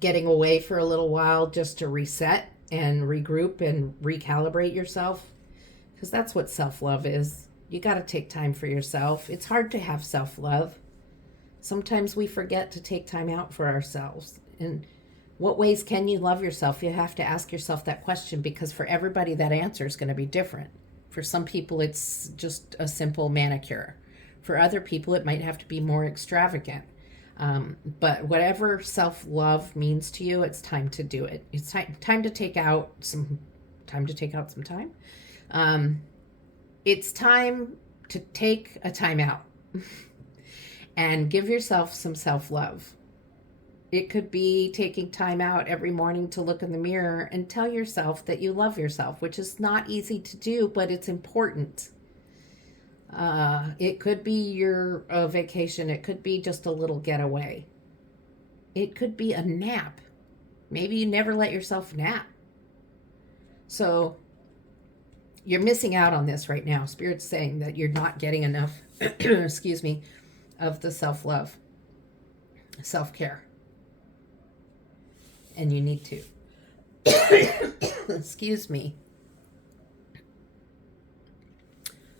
Getting away for a little while just to reset and regroup and recalibrate yourself. Because that's what self-love is. You got to take time for yourself. It's hard to have self-love. Sometimes we forget to take time out for ourselves. And what ways can you love yourself? You have to ask yourself that question, because for everybody that answer is going to be different. For some people, it's just a simple manicure. For other people, it might have to be more extravagant. But whatever self-love means to you, it's time to do it. It's time to take out some time. It's time to take a time out and give yourself some self-love. It could be taking time out every morning to look in the mirror and tell yourself that you love yourself, which is not easy to do, but it's important. It could be your vacation. It could be just a little getaway. It could be a nap. Maybe you never let yourself nap. So you're missing out on this right now. Spirit's saying that you're not getting enough, excuse me, of the self-love, self-care. And you need to. Excuse me.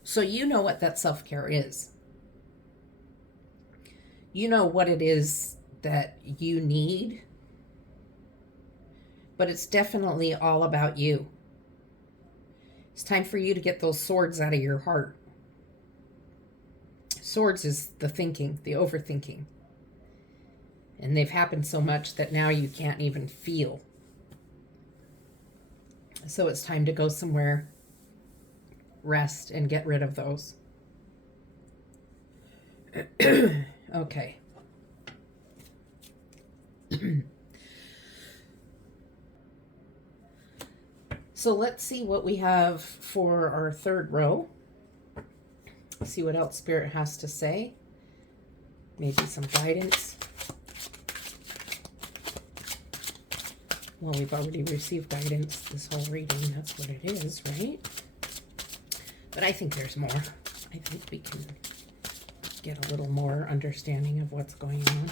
So you know what that self-care is. You know what it is that you need. But it's definitely all about you. It's time for you to get those swords out of your heart. Swords is the thinking, the overthinking. And they've happened so much that now you can't even feel. So it's time to go somewhere, rest, and get rid of those. Okay. So let's see what we have for our third row. See what else Spirit has to say. Maybe some guidance. Well, we've already received guidance this whole reading. That's what it is, right? But I think there's more. I think we can get a little more understanding of what's going on.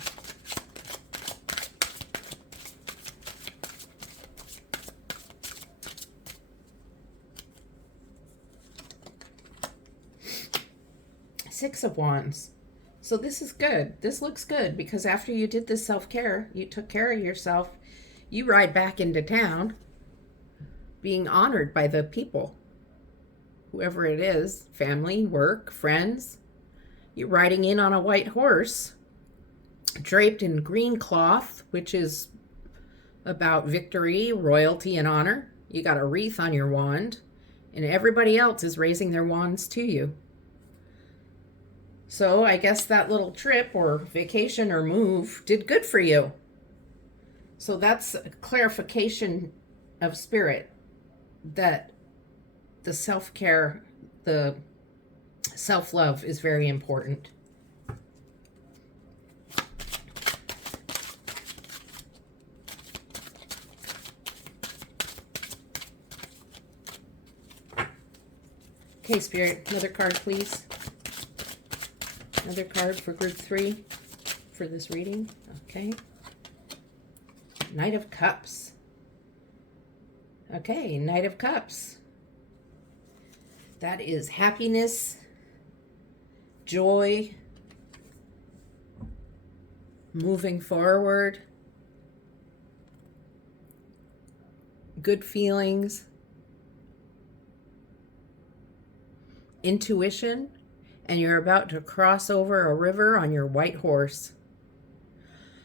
Six of Wands. So this is good. This looks good, because after you did this self-care, you took care of yourself, you ride back into town being honored by the people, whoever it is, family, work, friends. You're riding in on a white horse, draped in green cloth, which is about victory, royalty, and honor. You got a wreath on your wand, and everybody else is raising their wands to you. So I guess that little trip or vacation or move did good for you. So that's a clarification of Spirit that the self-care, the self-love is very important. Okay, Spirit, another card, please. Another card for group 3 for this reading. Okay. Knight of Cups. Okay, Knight of Cups. That is happiness, joy, moving forward, good feelings, intuition, and you're about to cross over a river on your white horse.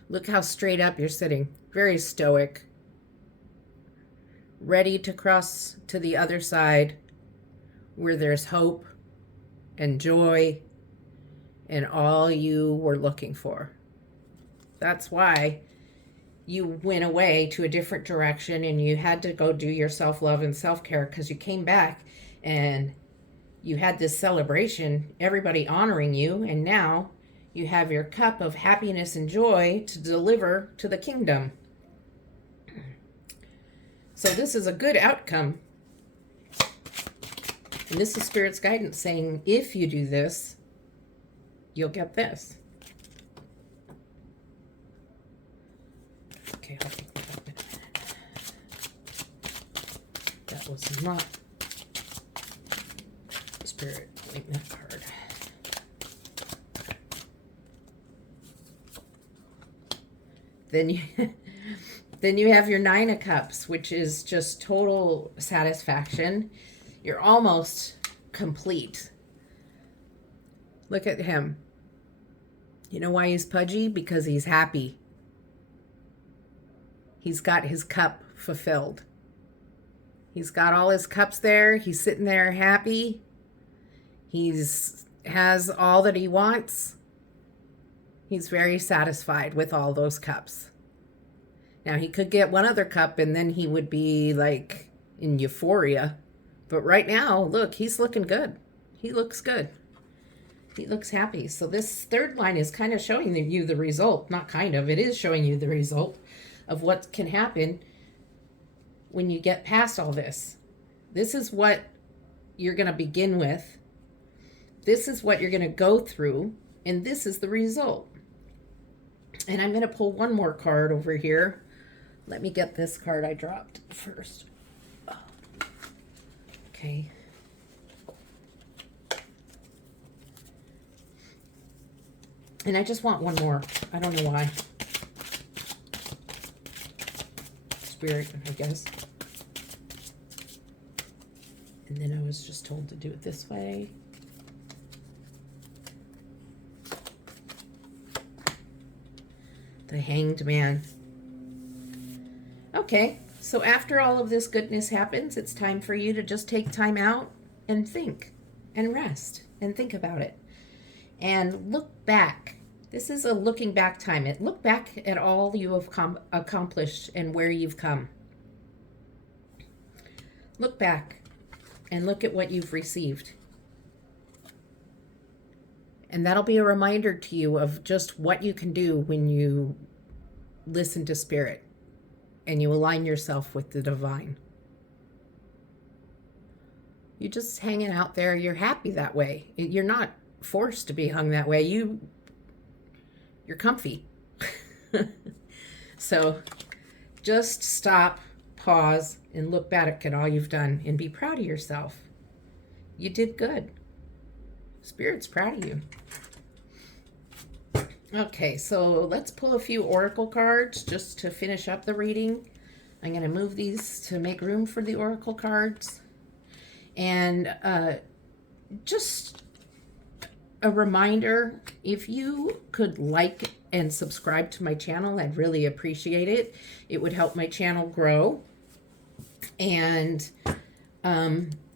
Look how straight up you're sitting, very stoic, ready to cross to the other side where there's hope and joy and all you were looking for. That's why you went away to a different direction and you had to go do your self-love and self-care, because you came back and you had this celebration, everybody honoring you, and now you have your cup of happiness and joy to deliver to the kingdom. So this is a good outcome. And this is Spirit's guidance saying, if you do this, you'll get this. Okay, I'll pick that up in a minute. That was not Spirit pulling that card. Then you have your 9 of Cups, which is just total satisfaction. You're almost complete. Look at him. You know why he's pudgy? Because he's happy. He's got his cup fulfilled. He's got all his cups there. He's sitting there happy. Has all that he wants. He's very satisfied with all those cups. Now, he could get one other cup and then he would be like in euphoria. But right now, look, he's looking good. He looks good. He looks happy. So this third line is kind of showing you the result. Not kind of. It is showing you the result of what can happen when you get past all this. This is what you're going to begin with. This is what you're going to go through. And this is the result. And I'm going to pull one more card over here. Let me get this card I dropped first. Okay. And I just want one more. I don't know why. Spirit, I guess. And then I was just told to do it this way. The Hanged Man. Okay, so after all of this goodness happens, it's time for you to just take time out and think and rest and think about it. And look back. This is a looking back time. Look back at all you have accomplished and where you've come. Look back and look at what you've received. And that'll be a reminder to you of just what you can do when you listen to Spirit and you align yourself with the divine. You're just hanging out there. You're happy that way. You're not forced to be hung that way. You're comfy. So just stop, pause, and look back at all you've done and be proud of yourself. You did good. Spirit's proud of you. Okay, so let's pull a few oracle cards just to finish up the reading. I'm going to move these to make room for the oracle cards. And just a reminder, if you could like and subscribe to my channel, I'd really appreciate it. It would help my channel grow. And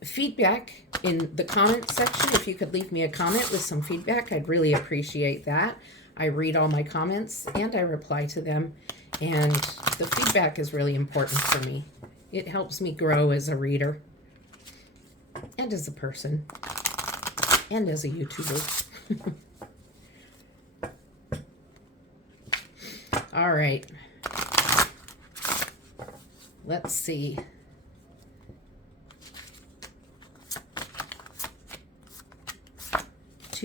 feedback in the comment section, if you could leave me a comment with some feedback, I'd really appreciate that. I read all my comments and I reply to them, and the feedback is really important for me. It helps me grow as a reader and as a person and as a YouTuber. All right. Let's see.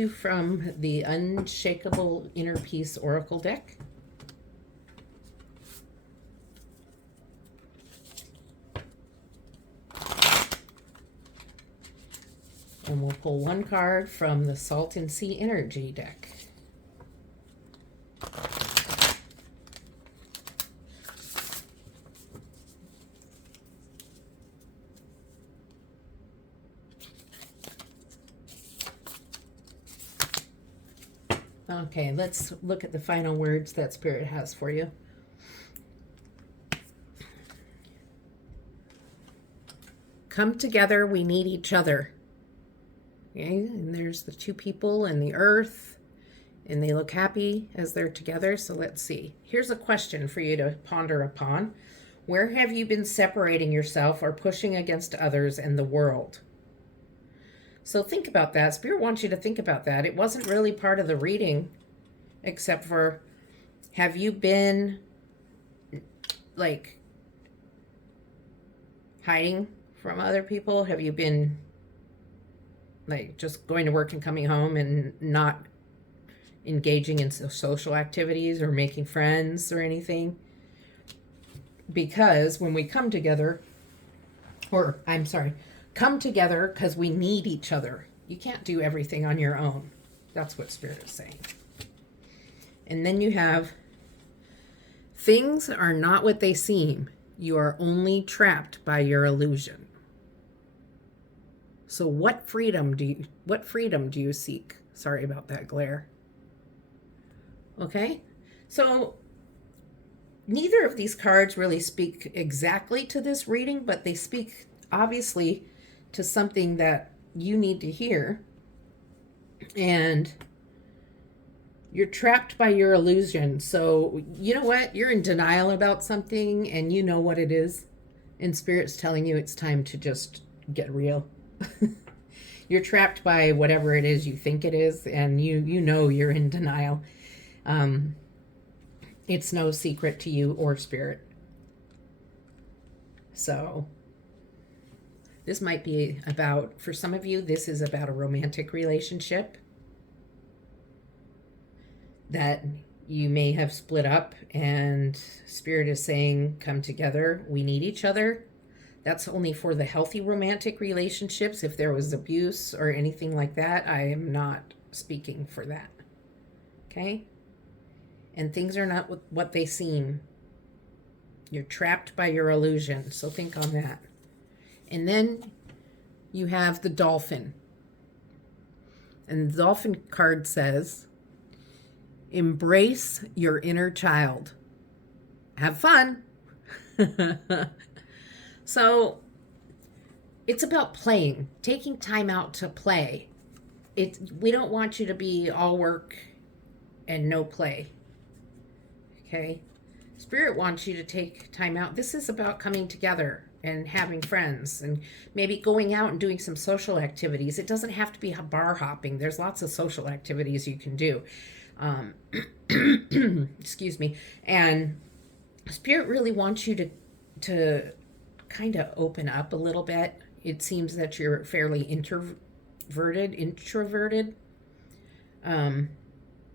two from the Unshakable Inner Peace Oracle deck. And we'll pull one card from the Salt and Sea Energy deck. Okay, let's look at the final words that Spirit has for you. Come together, we need each other. Okay, and there's the two people and the earth, and they look happy as they're together. So let's see. Here's a question for you to ponder upon. Where have you been separating yourself or pushing against others and the world? So think about that. Spirit wants you to think about that. It wasn't really part of the reading, except for, have you been like hiding from other people? Have you been like just going to work and coming home and not engaging in social activities or making friends or anything? Because when we come together, come together because we need each other. You can't do everything on your own. That's what Spirit is saying. And then you have, things are not what they seem. You are only trapped by your illusion. So what freedom do you seek? Sorry about that glare. Okay? So neither of these cards really speak exactly to this reading, but they speak obviously to something that you need to hear. And you're trapped by your illusion. So you know what? You're in denial about something and you know what it is. And Spirit's telling you it's time to just get real. You're trapped by whatever it is you think it is, and you know you're in denial. It's no secret to you or Spirit. So this might be about, for some of you, this is about a romantic relationship that you may have split up, and Spirit is saying, come together, we need each other. That's only for the healthy romantic relationships. If there was abuse or anything like that, I am not speaking for that. Okay? And things are not what they seem. You're trapped by your illusion. So think on that. And then you have the dolphin. And the dolphin card says, embrace your inner child. Have fun. So it's about playing, taking time out to play. We don't want you to be all work and no play. Okay? Spirit wants you to take time out. This is about coming together and having friends and maybe going out and doing some social activities. It doesn't have to be bar hopping. There's lots of social activities you can do. Excuse me. And Spirit really wants you to kind of open up a little bit. It seems that you're fairly introverted.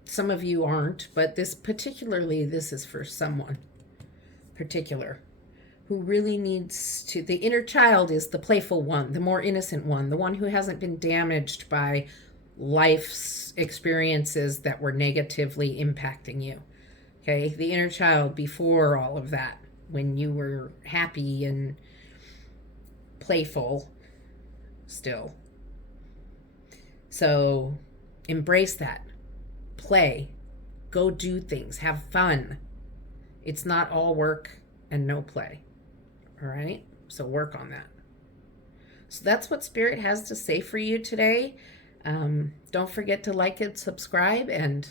Some of you aren't, but this is for someone particular who really needs to, the inner child is the playful one, the more innocent one, the one who hasn't been damaged by life's experiences that were negatively impacting you. Okay, the inner child before all of that, when you were happy and playful still. So embrace that. Play. Go do things. Have fun. It's not all work and no play. All right? So work on that. So that's what Spirit has to say for you today. Don't forget to like and subscribe, and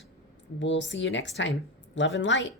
we'll see you next time. Love and light.